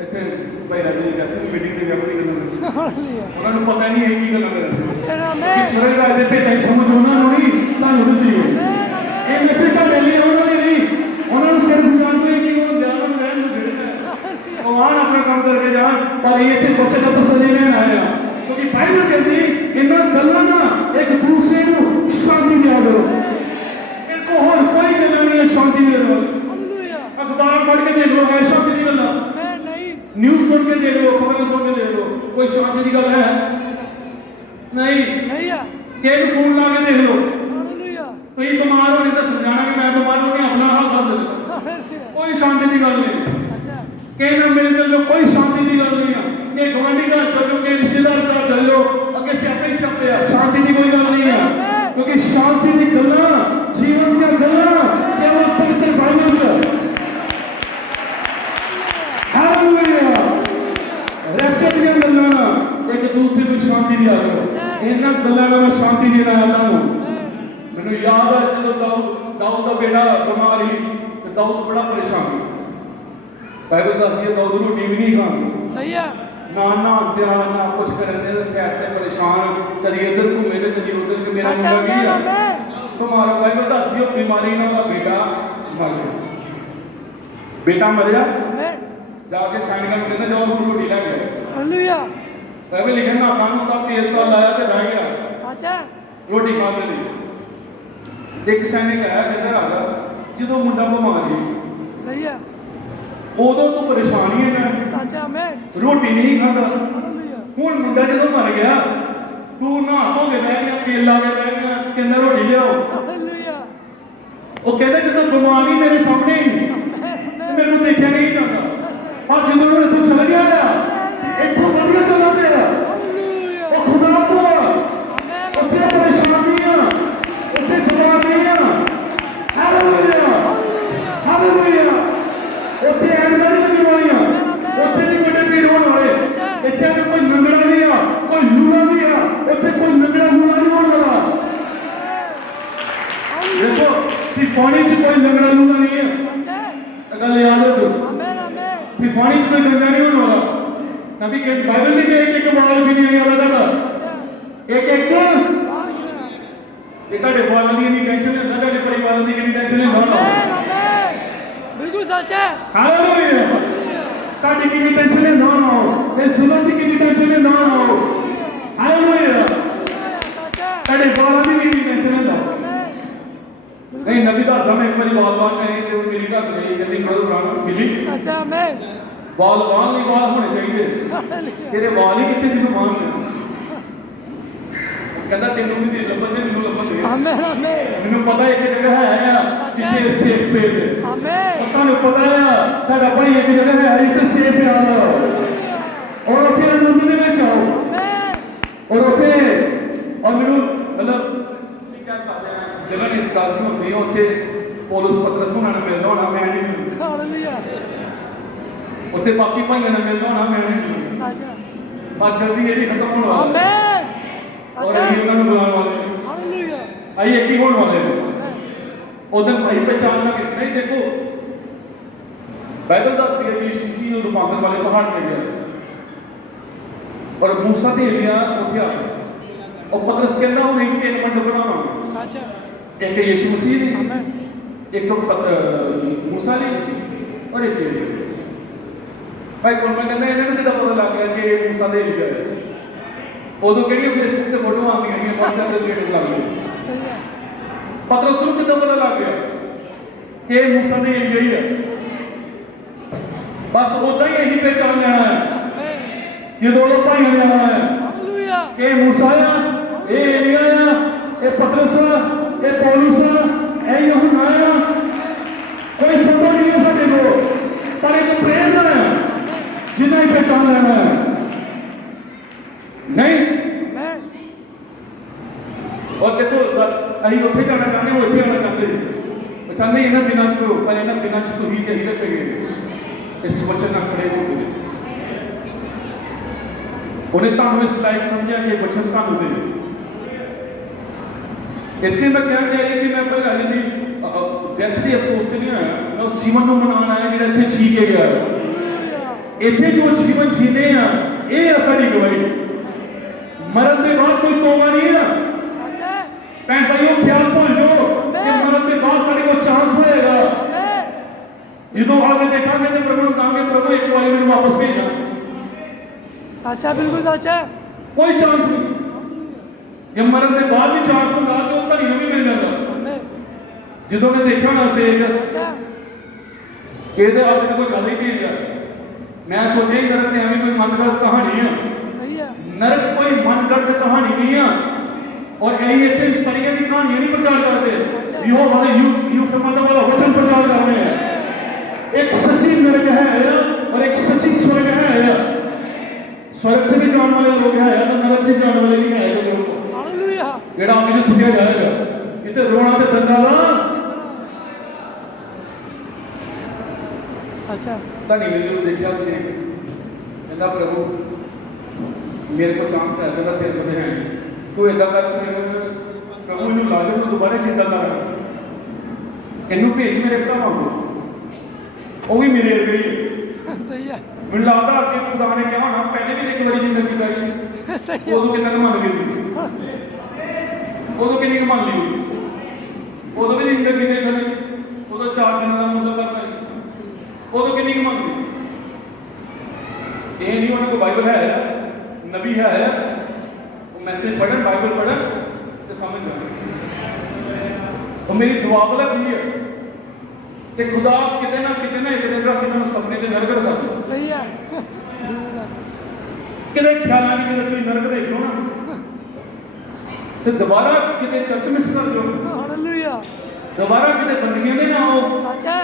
इतने भाई राजे कहते थे मीटिंग के व्यापारी करना ਹਾਲੇਲੂਇਆ उन्होंने पता नहीं है की गल करते आमेन ईश्वर राज के भेटा ही समझ उन्होंने नहीं तुम दिती है ये मैसेज का डेली उन्होंने नहीं उन्होंने सिर्फ जानते हैं कि वो ध्यान में रहने दो ਉਹ ਆਣ ਆਪਣਾ ਕੰਮ ਕਰਕੇ ਜਾਣ ਪਰ ਇਹ ਇੱਥੇ ਕੁਛ ਨਾ ਤਸੱਲੀ ਲੈਣ ਆਇਆ ਕਿਉਂਕਿ ਬਾਈਬਲ ਕਹਿੰਦੀ ਇਹਨਾਂ ਗੱਲਾਂ ਨਾਲ ਇੱਕ ਦੂਸਰੇ ਨੂੰ ਸ਼ਾਂਤੀ ਦਿਆ ਕਰੋ ਇਹ ਕੋ ਹੋਰ ਕੋਈ ਗੱਲਾਂ ਨਹੀਂ ਹੈ ਸ਼ਾਂਤੀ ਦੇ ਨਾਲ ਹਾਲੇਲੂਇਆ ਅਖਬਾਰਾਂ ਪੜ੍ਹ ਕੇ ਦੇਖ ਲਓ ਹੈ ਸ਼ਾਂਤੀ ਦੀ ਗੱਲਾਂ ਮੈਂ ਨਹੀਂ ਨਿਊਜ਼ ਸੁਣ ਕੇ ਦੇਖ ਲਓ ਖਬਰਾਂ ਸੁਣ ਕੇ ਦੇਖ ਲਓ ਕੋਈ ਸ਼ਾਂਤੀ ਦੀ ਗੱਲ ਹੈ ਨਹੀਂ ਨਹੀਂ ਆ ਕਿਸੇ ਨੂੰ ਫੋਨ ਲਾ ਕੇ ਦੇਖ ਲਓ ਹਾਲੇਲੂਇਆ ਤੁਸੀਂ ਬਿਮਾਰ ਹੋਣੇ ਤਾਂ ਸਮਝਾਣਾ ਕਿ ਮੈਂ ਬਿਮਾਰ ਹੋ ਗਿਆ ਆਪਣਾ ਹਾਲ ਦੱਸ ਦੇ ਹਾਲੇਲੂਇਆ ਕੋਈ ਸ਼ਾਂਤੀ ਦੀ ਗੱਲ ਨਹੀਂ ਸੱਚ ਹੈ ਕਿਸੇ ਨਾਲ ਮਿਲ ਚੱਲੋ ਕੋਈ ਸ਼ਾਂਤੀ ਦੀ ਗੱਲ ਨਹੀਂ ਆ ਕਿ ਗਵਾਂਢੀ ਘਰ ਚੱਲੋ ਕਿ ਰਿਸ਼ਤੇਦਾਰ ਘਰ ਚੱਲੋ ਅੱਗੇ ਸਿਆਪੇ ਹੀ ਸਿਆਪੇ ਆ ਸ਼ਾਂਤੀ ਦੀ ਕੋਈ ਗੱਲ ਨਹੀਂ ਆ ਕਿਉਂਕਿ ਸ਼ਾਂਤੀ ਦੀ ਗੱਲਾਂ ਜੀਵਨ ਦੀਆਂ ਗੱਲਾਂ ਕੇਵਲ ਪਵਿੱਤਰ ਬਾਈਬਲ 'ਚ ਹਾਲੇਲੂਇਆ ਰੱਖਿਆ ਦੀਆਂ ਗੱਲਾਂ ਨਾਲ ਇੱਕ ਦੂਸਰੇ ਨੂੰ ਸ਼ਾਂਤੀ ਦਿਆ ਕਰੋ ਇਹਨਾਂ ਗੱਲਾਂ ਨਾਲ ਮੈਂ ਸ਼ਾਂਤੀ ਦੇਣਾ ਆਉਂਦਾ ਨੂੰ ਮੈਨੂੰ ਯਾਦ ਆ ਜਦੋਂ ਦਾਊਦ ਦਾ ਬੇਟਾ ਬਿਮਾਰ ਸੀ ਤੇ ਦਾਊਦ ਬੜਾ ਪਰੇਸ਼ਾਨ ਸੀ ਬਾਈਬਲ ਦੱਸਦੀ ਹੈ ਦਾਊਦ ਰੋਟੀ ਵੀ ਨਹੀਂ ਖਾਂਦਾ ਸਹੀ ਆ ਨਾ ਧਿਆਨ ਨਾ ਕੁਛ ਕਰਨ ਦੇ ਸੈਰ ਤੇ ਪਰੇਸ਼ਾਨ ਕਦੀ ਇੱਧਰ ਘੁੰਮੇ ਤੇ ਕਦੀ ਉੱਧਰ ਕਿ ਮੇਰਾ ਮੁੰਡਾ ਕੀ ਆ ਤੁਹਾਡਾ ਬਾਈਬਲ ਦੱਸਦੀ ਹੈ ਬਿਮਾਰੀ ਨਾਲ ਉਹਦਾ ਬੇਟਾ ਮਰ ਗਿਆ ਬੇਟਾ ਮਰਿਆ ਆਮੇਨ ਜਾ ਕੇ ਸੈਨਿਕਾਂ ਨੂੰ ਕਹਿੰਦਾ ਜਾਓ ਹੁਣ ਰੋਟੀ ਲੈ ਕੇ ਹਾਲੇਲੂਇਆ ਬਾਈਬਲ ਲਿਖਿਆ ਨਾ ਕਾਨੂੰ ਤਾਂ ਤੇਲ ਤਾਂ ਲਾਇਆ ਤੇ ਬਹਿ ਗਿਆ ਸੱਚ ਹੈ ਰੋਟੀ ਖਾਣ ਦੇ ਲਈ ਇੱਕ ਸੈਨਿਕ ਆਇਆ ਕਿੱਧਰ ਆ ਗਿਆ ਜਦੋਂ ਮੁੰਡਾ ਬਿਮਾਰ ਸੀ ਸਹੀ ਆ ਉਦੋਂ ਤੋਂ ਪਰੇਸ਼ਾਨੀ ਹੈ ਨਾ ਸੱਚ ਹੈ ਆਮੇਨ ਰੋਟੀ ਨਹੀਂ ਖਾਂਦਾ ਹਾਲੇਲੂਇਆ ਹੁਣ ਮੁੰਡਾ ਜਦੋਂ ਮਰ ਗਿਆ ਤੂੰ ਨਹਾ ਧੋ ਕੇ ਬਹਿ ਗਿਆ ਤੇਲ ਲਾ ਕੇ ਬਹਿ ਗਿਆ ਕਹਿੰਦਾ ਰੋਟੀ ਲਿਆਓ ਹਾਲੇਲੂਇਆ ਉਹ ਕਹਿੰਦਾ ਜਦੋਂ ਬਿਮਾਰੀ ਮੇਰੇ ਸਾਹਮਣੇ ਹੀ ਮੈਨੂੰ ਦੇਖਿਆ ਨਹੀਂ ਜਾਂਦਾ ਪਰ ਜਦੋਂ ਉਹ ਇੱਥੋਂ ਚਲ ਗਿਆ ਇੱਥੋਂ ਵਧੀਆ ਚੱਲਦਾ ਪਿਆ ਹਾਲੇਲੂਇਆ ਉਹ ਖੁਦਾ ਤੋਂ ਆਮੇਨ ਉੱਥੇ ਪਰੇਸ਼ਾਨੀਆਂ ਉੱਥੇ ਬਿਮਾਰੀਆਂ ਹਾਲੇਲੂਇਆ ਹਾਲੇਲੂਇਆ ਉੱਥੇ ਐਂਦਾ ਨਹੀਂ ਬਿਮਾਰੀਆਂ ਉੱਥੇ ਨਹੀਂ ਕੋਈ ਪੀੜ ਹੋਣ ਵਾਲੇ ਇੱਥੇ ਤਾਂ ਕੋਈ ਨੰਗੜਾ ਨਹੀਂ ਆ ਕੋਈ ਲੂਣਾ ਨਹੀਂ ਆ ਉੱਥੇ ਕੋਈ ਨੰਗੜਾ ਲੂਣਾ ਨਹੀਂ ਹੋਣ ਵਾਲਾ ਦੇਖੋ ਕਿ ਫੋਨੀ 'ਚ ਕੋਈ ਨੰਗੜਾ थिफानी च कोई गंजा नहीं होने वाला ना भी बाइबल में क्या एक बाल की नहीं आने वाला एक एक ये ਤੁਹਾਡੇ ਬਾਲਾਂ ਦੀ ਨਹੀਂ ਟੈਨਸ਼ਨ ਲੈਂਦਾ ਤੁਹਾਡੇ ਪਰਿਵਾਰ ਦੀ ਕਿੰਨੀ ਟੈਨਸ਼ਨ ਲੈਂਦਾ आमेन आमेन बिल्कुल सच है ਹਾਲੇਲੂਇਆ ਤੁਹਾਡੀ ਕਿੰਨੀ ਟੈਨਸ਼ਨ ਲੈਂਦਾ ਨਾ ਇਸ ਦੁਨੀਆ ਦੀ ਕਿੰਨੀ ਟੈਨਸ਼ਨ ਲੈਂਦਾ ਨਾ ਹਾਲੇਲੂਇਆ सच है ਤੁਹਾਡੇ ਬਾਲਾਂ ਦੀ ਕਿੰਨੀ ਟੈਨਸ਼ਨ ਲੈਂਦਾ नहीं नबी का मैं एक बार बालवान में तो मेरी घर गई कहती बड़ा पुराना मिली सच है आमेन बालवान नहीं बाल होने चाहिए हालेलुया तेरे वाल ही कितने जिन्हों मान ले कहता तेनों भी लभन दे मैनू लभन दे आमेन आमेन मैनू पता एक जगह है जिथे सेफ पे है आमेन सानू पता है साडा भाई एक जगह है जिथे सेफ है और उत्थे लंदन दे विच आओ आमेन और उत्थे और मैनू मतलब क्या सकते हैं जगह इस गल की होंदी है उत्थे पौलुस पतरस होना ने मिलना होना मैं नहीं मिलना हालेलुया उत्थे बाकी भाइयों ने मिलना होना मैं नहीं मिलना सच है पर जल्दी ये भी खत्म होने वाला आमेन और सच है ये उन्होंने बुलाने वाले हालेलुया आई एक ही होने वाले आमेन उधर भाई पहचान लगे नहीं देखो बाइबल दस है कि यीशु मसीह रूपांतर वाले पहाड़ पे गया और मूसा ते एलिया उठे आ गए और पतरस कहना वो नहीं तीन मंडप बनाना सच है एक यीशु मसीह ने आमेन एक मूसा ने और एक एलिया भाई कौन मैं कहता इन्होंने कितना पता लग गया कि मूसा ते एलिया है उदों किहड़ियां फेसबुक ते फोटो आंदियां हैं व्हाट्सएप ते स्टेटस लग गए सही है पतरस ਨੂੰ ਕਿੱਦਾਂ ਪਤਾ ਲੱਗ ਗਿਆ ਕਿ ਇਹ मूसा ਤੇ एलिया ही है बस उदा ही यही पहचान लेना है आमेन ये दोनों भाई ने आना है हालेलुया कि मूसा है ये एलिया है ये पतरस है ये पौलुस है ये यूहन्ना है कोई फोटो नहीं है साडे को पर एक प्रेरणा है जिन्हें ही पहचान लेना है नहीं आमेन और देखो ਅਸੀਂ ਉੱਥੇ ਜਾਣਾ ਚਾਹੁੰਦੇ ਹੋ ਇੱਥੇ ਆਉਣਾ ਚਾਹੁੰਦੇ ਜੀ ਉਹ ਚਾਹੁੰਦੇ ਇਹਨਾਂ ਦਿਨਾਂ 'ਚ ਰਹੋ ਪਰ ਇਹਨਾਂ ਦਿਨਾਂ 'ਚ ਤੁਸੀਂ ਕਹੀ ਰੱਖੇਗੇ ਇਸ ਵਚਨ ਨਾਲ ਖੜੇ ਹੋ ਗਏ ਉਹਨੇ ਤੁਹਾਨੂੰ ਇਸ ਲਾਇਕ ਸਮਝਿਆ ਕਿ ਵਚਨ ਤੁਹਾਨੂੰ ਦੇ ਇਸੇ ਮੈਂ ਕਹਿਣ ਜਾਈ ਕਿ ਮੈਂ ਕੋਈ ਰਾਜੇ ਦੀ ਡੈਥ ਦੀ ਅਫਸੋਸ ਤੇ ਨਹੀਂ ਆਇਆ ਮੈਂ ਉਸ ਜੀਵਨ ਨੂੰ ਮਨਾਉਣ ਆਇਆ ਜਿਹੜਾ ਇੱਥੇ ਜੀ ਕੇ ਗਿਆ हालेलुया ਇੱਥੇ ਜੋ ਜੀਵਨ ਜੀਨੇ ਆ ਇਹ ਆ ਸਾਡੀ ਗਵਾਹੀ ਮਰਨ ਦੇ ਬਾਅਦ ਕੋਈ ਤੋਬਾ ਨਹੀਂ ਆ सच है ਭੈਣ ਭਾਈਓ ਖਿਆਲ ਭੁੱਲ ਜਾਓ ਕਿ ਮਰਨ ਦੇ ਬਾਅਦ ਸਾਡੇ ਕੋਲ ਚਾਂਸ ਹੋਏਗਾ आमेन ਜਦੋਂ ਆ ਕੇ ਦੇਖਾਂਗੇ ਤੇ ਪ੍ਰਭੂ ਨੂੰ ਕਹਾਂਗੇ ਪ੍ਰਭੂ ਇੱਕ ਵਾਰੀ ਮੈਨੂੰ ਵਾਪਸ ਭੇਜਣਾ सच है बिल्कुल सच है ਕੋਈ ਚਾਂਸ ਨਹੀਂ ਜੇ ਮਰਨ ਦੇ ਬਾਅਦ ਵੀ ਚਾਂਸ ਹੁੰਦਾ ਤਾਂ ਉਹ ਘੜੀ ਨੂੰ ਵੀ ਮਿਲ ਜਾਂਦਾ आमेन ਜਦੋਂ ਮੈਂ ਦੇਖਿਆ ਨਾ ਸੇਜ सच है ਇਹਦੇ ਆਪ ਤੇ ਕੋਈ ਗੱਲ ਹੀ ਨਹੀਂ ਹੈ ਮੈਂ ਸੋਚਿਆ ਹੀ ਨਰਕ ਤੇ ਐਵੇਂ ਕੋਈ ਮਨਗੜਤ ਕਹਾਣੀ ਆ सही है नरक कोई मनगढ़ंत कहानी नहीं है और यही इतने परियों की कहानियां नहीं प्रचार करते यो वाले यू फरमाने वाला वचन प्रचार कर रहे हैं एक सच्ची नरक है और एक सच्ची स्वर्ग है स्वर्ग से भी जाने वाले लोग हैं तो नरक से जाने वाले भी हैं तो हालेलुया जेड़ा आगे सुनिया जाएगा इतने रोना ते दंगा दा सच है धनी ने जो देखा से कहता प्रभु मेरे को चांस है तेरा तेरे को है तू इदा कर प्रभु इन्हू लाजर को दोबारा चिंता कर इन्हू भेज मेरे भरावां को वो भी मेरे वर्गे ही सही है मैं लगता कि खुदा ने क्या होना पहले भी एक बारी जिंदगी लाई सही है उदों कितना मन गई उदों कितनी मन ली होगी उदों भी जिंदगी देख ली उदों 4 दिन का मुद्दा करना उदों कितनी मन गई ये नहीं उन्होंने को बाइबल है नबी है वो मैसेज पढ़न बाइबल पढ़न तो समझ जाए और मेरी दुआ भला की है कि खुदा कितने ना एक दिन रात मैं सपने च नरक दिखा दे सही है किते ख्याल नहीं कि तुम नरक देख लो ना तो दोबारा किते चर्च मिस कर दो हालेलुया दोबारा किते बंदियां दे ना आओ सच है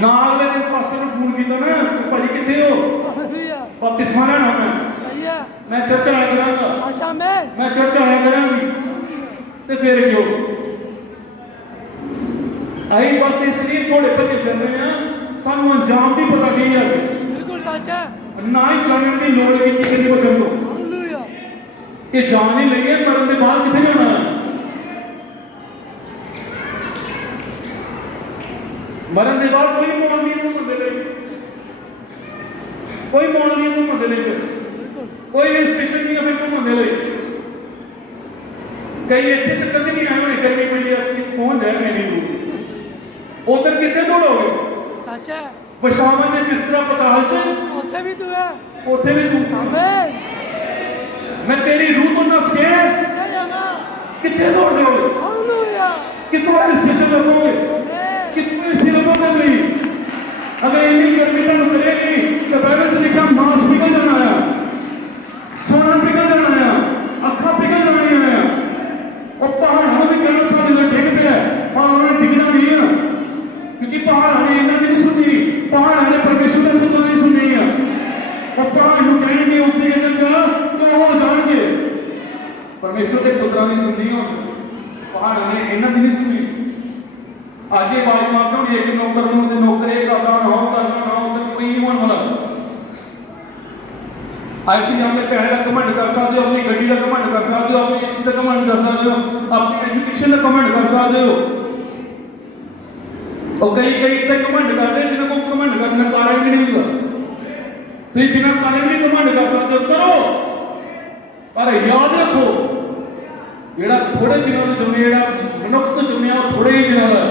ना अगले दिन पास्टर ने फोन किया ना भाजी किथे हो हालेलुया बपतिस्मा लेना सही है मैं चर्च आया करांगा सच आमेन मैं चर्च आया करांगी ते फिर क्यों आई बस इसलिए थोड़े भजे फिर रहे हैं सानू अंजाम भी पता नहीं है बिल्कुल सच है ना ही जानने की लोड़ की किसी वचन को हालेलुया कि जान ही लईए मरण के बाद कितने जाना है मरण के बाद कोई मोड़ नहीं है बंदे कोई मॉल नहीं घूमने लिए, बिल्कुल कोई हिल स्टेशन नहीं है फिर घूमने लिए। कई इतने चक्कर च नहीं आए होने गर्मी बड़ी है कि पहुंच जाए मैं नहीं दूर उधर कितने दौड़ोगे सच है पशामा में किस तरह पताल च उत्थे भी तू है उथे भी तू आमीन मैं तेरी रूह को नस के कितने जाना कितने दौड़ जाओगे हालेलुया कितने हिल स्टेशन लगोगे आमीन कितने सिनेमा नहीं अगर इतनी गर्मी तक करेगी तो बाइबल से लिखा मांस पिघल जाना है सोना पिघल जाना है अखा पिघल जानी है और पहाड़ों में कहना सारे लोग डिग पे पहाड़ों ने डिगना नहीं है क्योंकि पहाड़ ने इन्हें नहीं सुनी पहाड़ ने परमेश्वर का कुछ नहीं सुनी है और पहाड़ को कहेंगे ऊपर के जा तो वो जाएंगे परमेश्वर के पुत्रा की सुनी हो पहाड़ ने इन्हें नहीं सुनी आज ये बात मारता हूँ एक नौकर नो ते नौकर एक करना ना उधर कोई नहीं होने वाला आज भी हमने पैसे का कमेंट कर सकते हो अपनी गड्डी का कमेंट कर सकते हो अपनी एसी का कमेंट कर सकते हो अपनी एजुकेशन का कमेंट कर सकते हो और कई तो कमेंट करते हैं जिन्हें को कमेंट करने का कारण भी नहीं हुआ तो ये बिना कारण भी कमेंट कर सकते हो करो पर याद रखो जेड़ा थोड़े दिनों में जन्मे जेड़ा मनुख तो जन्मे वो थोड़े ही दिनों का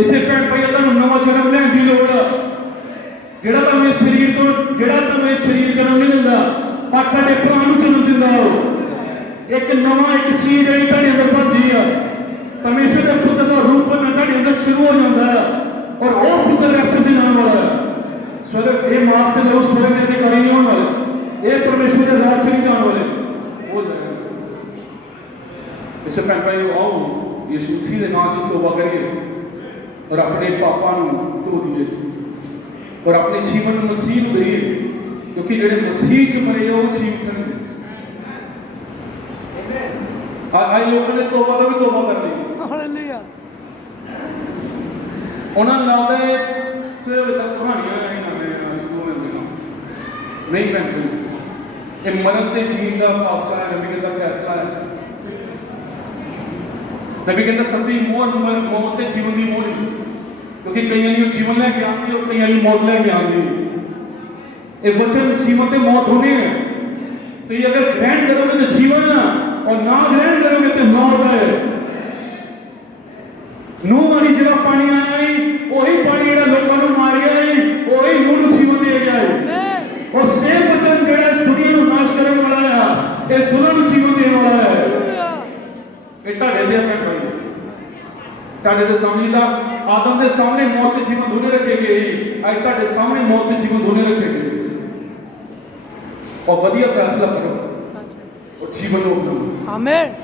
इसे भैन भाई तुहानू नवा जन्म लैण दी लोड़ आ जेड़ा तुहानू इस शरीर तो जेड़ा तुहानू इस शरीर जन्म नहीं दिंदा पर तुहाडे प्राण नू जन्म दिंदा एक नवा एक चीज जेड़ी तुहाडे अंदर बनदी आ परमेश्वर के पुत्र का रूप बनना तुहाडे अंदर शुरू हो जाता है और वो पुत्र रैप्चर से जाने वाला है स्वर्ग ये मार्ग से लोग स्वर्ग में अधिकारी नहीं होने वाले ये परमेश्वर के राज से नहीं जाने वाले हो जाएगा इसे भैन भाई आओ यीशु मसीह के नाम से तौबा करिए और अपने पापा धो दिए और अपने जीवन मसीह दिए क्योंकि जेडे मसीह च मरे वो जी उठणगे आज लोगों ने तौबा का भी तौबा कर ली हालेलुया उन्होंने लादे फिर तक कहानियां नहीं बहन ये मरण ते जीन का फासला है नबी कहता फैसला है नबी कहता सबकी मोर मौत ते जीवन की मोर क्योंकि कई जीवन लैके आती और कई मौत लैके आती ये वचन जीवन ते मौत होने हैं तो ये अगर ग्रहण करोगे तो जीवन है और ना ग्रहण करोगे तो मौत है नूह वाली जगह पानी आया है वही पानी जेड़ा लोगों को मार गया है वही नूह को जीवन दे गया है और सेम वचन जेड़ा दुनिया को नाश करने वाला है ये दोनों को जीवन देने वाला है ये ढाडे दे अपने भाई ढाडे दे सामने दा आदम के सामने मौत के जीवन दोनों रखे गए आज ढाडे सामने मौत के जीवन दोनों रखे गए और वधिया फैसला करो और जीवन को अपनाओ आमीन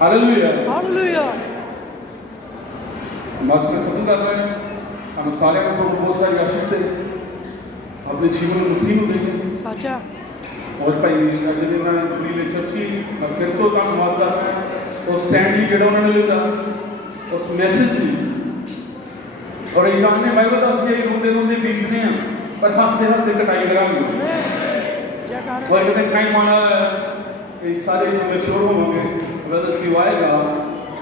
हालेलुया हालेलुया बस मैं खत्म कर रहा है हम सारे को बहुत सारी आशीष दे अपने जीवन में मसीह को देखें सच है और भाई अगले दिन मैं पूरी लेक्चर की मैं फिर तो काम बात कर रहा है और स्टैंड भी जेड़ा उन्होंने लेता उस मैसेज भी और ये जानने बाइबल दस के रोंदे रोंदे बीचने हैं पर हंसते हंसते कटाई करांगे और कहते टाइम आना ये सारे जो मैच्योर होंगे वह सिवाएगा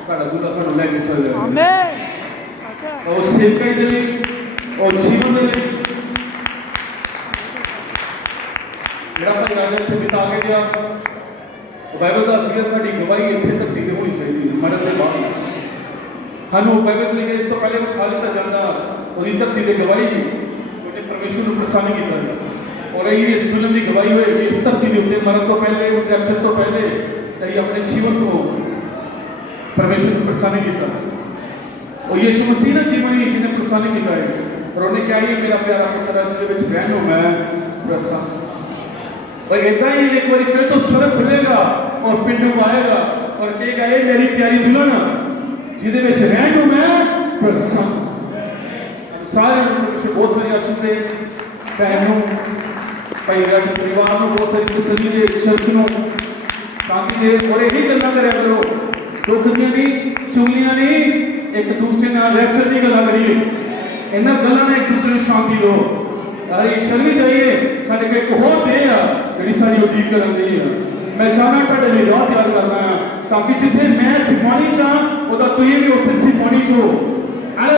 सारा दूल्हा सानू लेके चल जाएगा आमीन सच है और सेवकाई दे लिए और जीवन दे लिए मेरा भाई आगे थे बिता के गया बाइबल दस के साडी गवाही इत्थे धरती ते होनी चाहिए मरन दे बाद हानू बाइबल लिखे इस तो पहले वो खा लेता जाता ओदी धरती ते गवाही उन्हें परमेश्वर को प्रसन्न किया और ये इस दुल्हन की गवाही होएगी इस धरती के उत्ते मरण तो पहले उस कैप्चर तो पहले कहीं अपने जीवन को परमेश्वर को प्रसन्न किया और यीशु मसीह का जीवन ही जिन्हें प्रसन्न किया है और उन्हें क्या ही मेरा प्यारा पुत्र जिसके विच बहन हूं मैं प्रसन्न और इतना ही एक बार फिर तो स्वर्ग खुलेगा और पिंड आएगा और कहेगा ये मेरी प्यारी दुल्हन जिहदे विच रहन हूं मैं प्रसन्न सारे बहुत सारी आशीष दे बहनों भाई राज परिवार में बहुत सारी तसल्ली दे चर्च नूं ताकि दे और यही गल्लां करया करो दुख दियां नहीं चुगलियां नहीं एक दूसरे नाल रैप्चर दी गल्लां करिए इन्हां गल्लां नाल एक दूसरे नूं शांति दो अरे चली जाइए साडे कोल एक होर दे आ जिहड़ी सारी उदीक करन दी आ मैं चाहना तुहाडे लई राह तैयार करना है ताकि जिथे मैं तूफानी चाह उदा तुसीं भी उस तूफानी च हो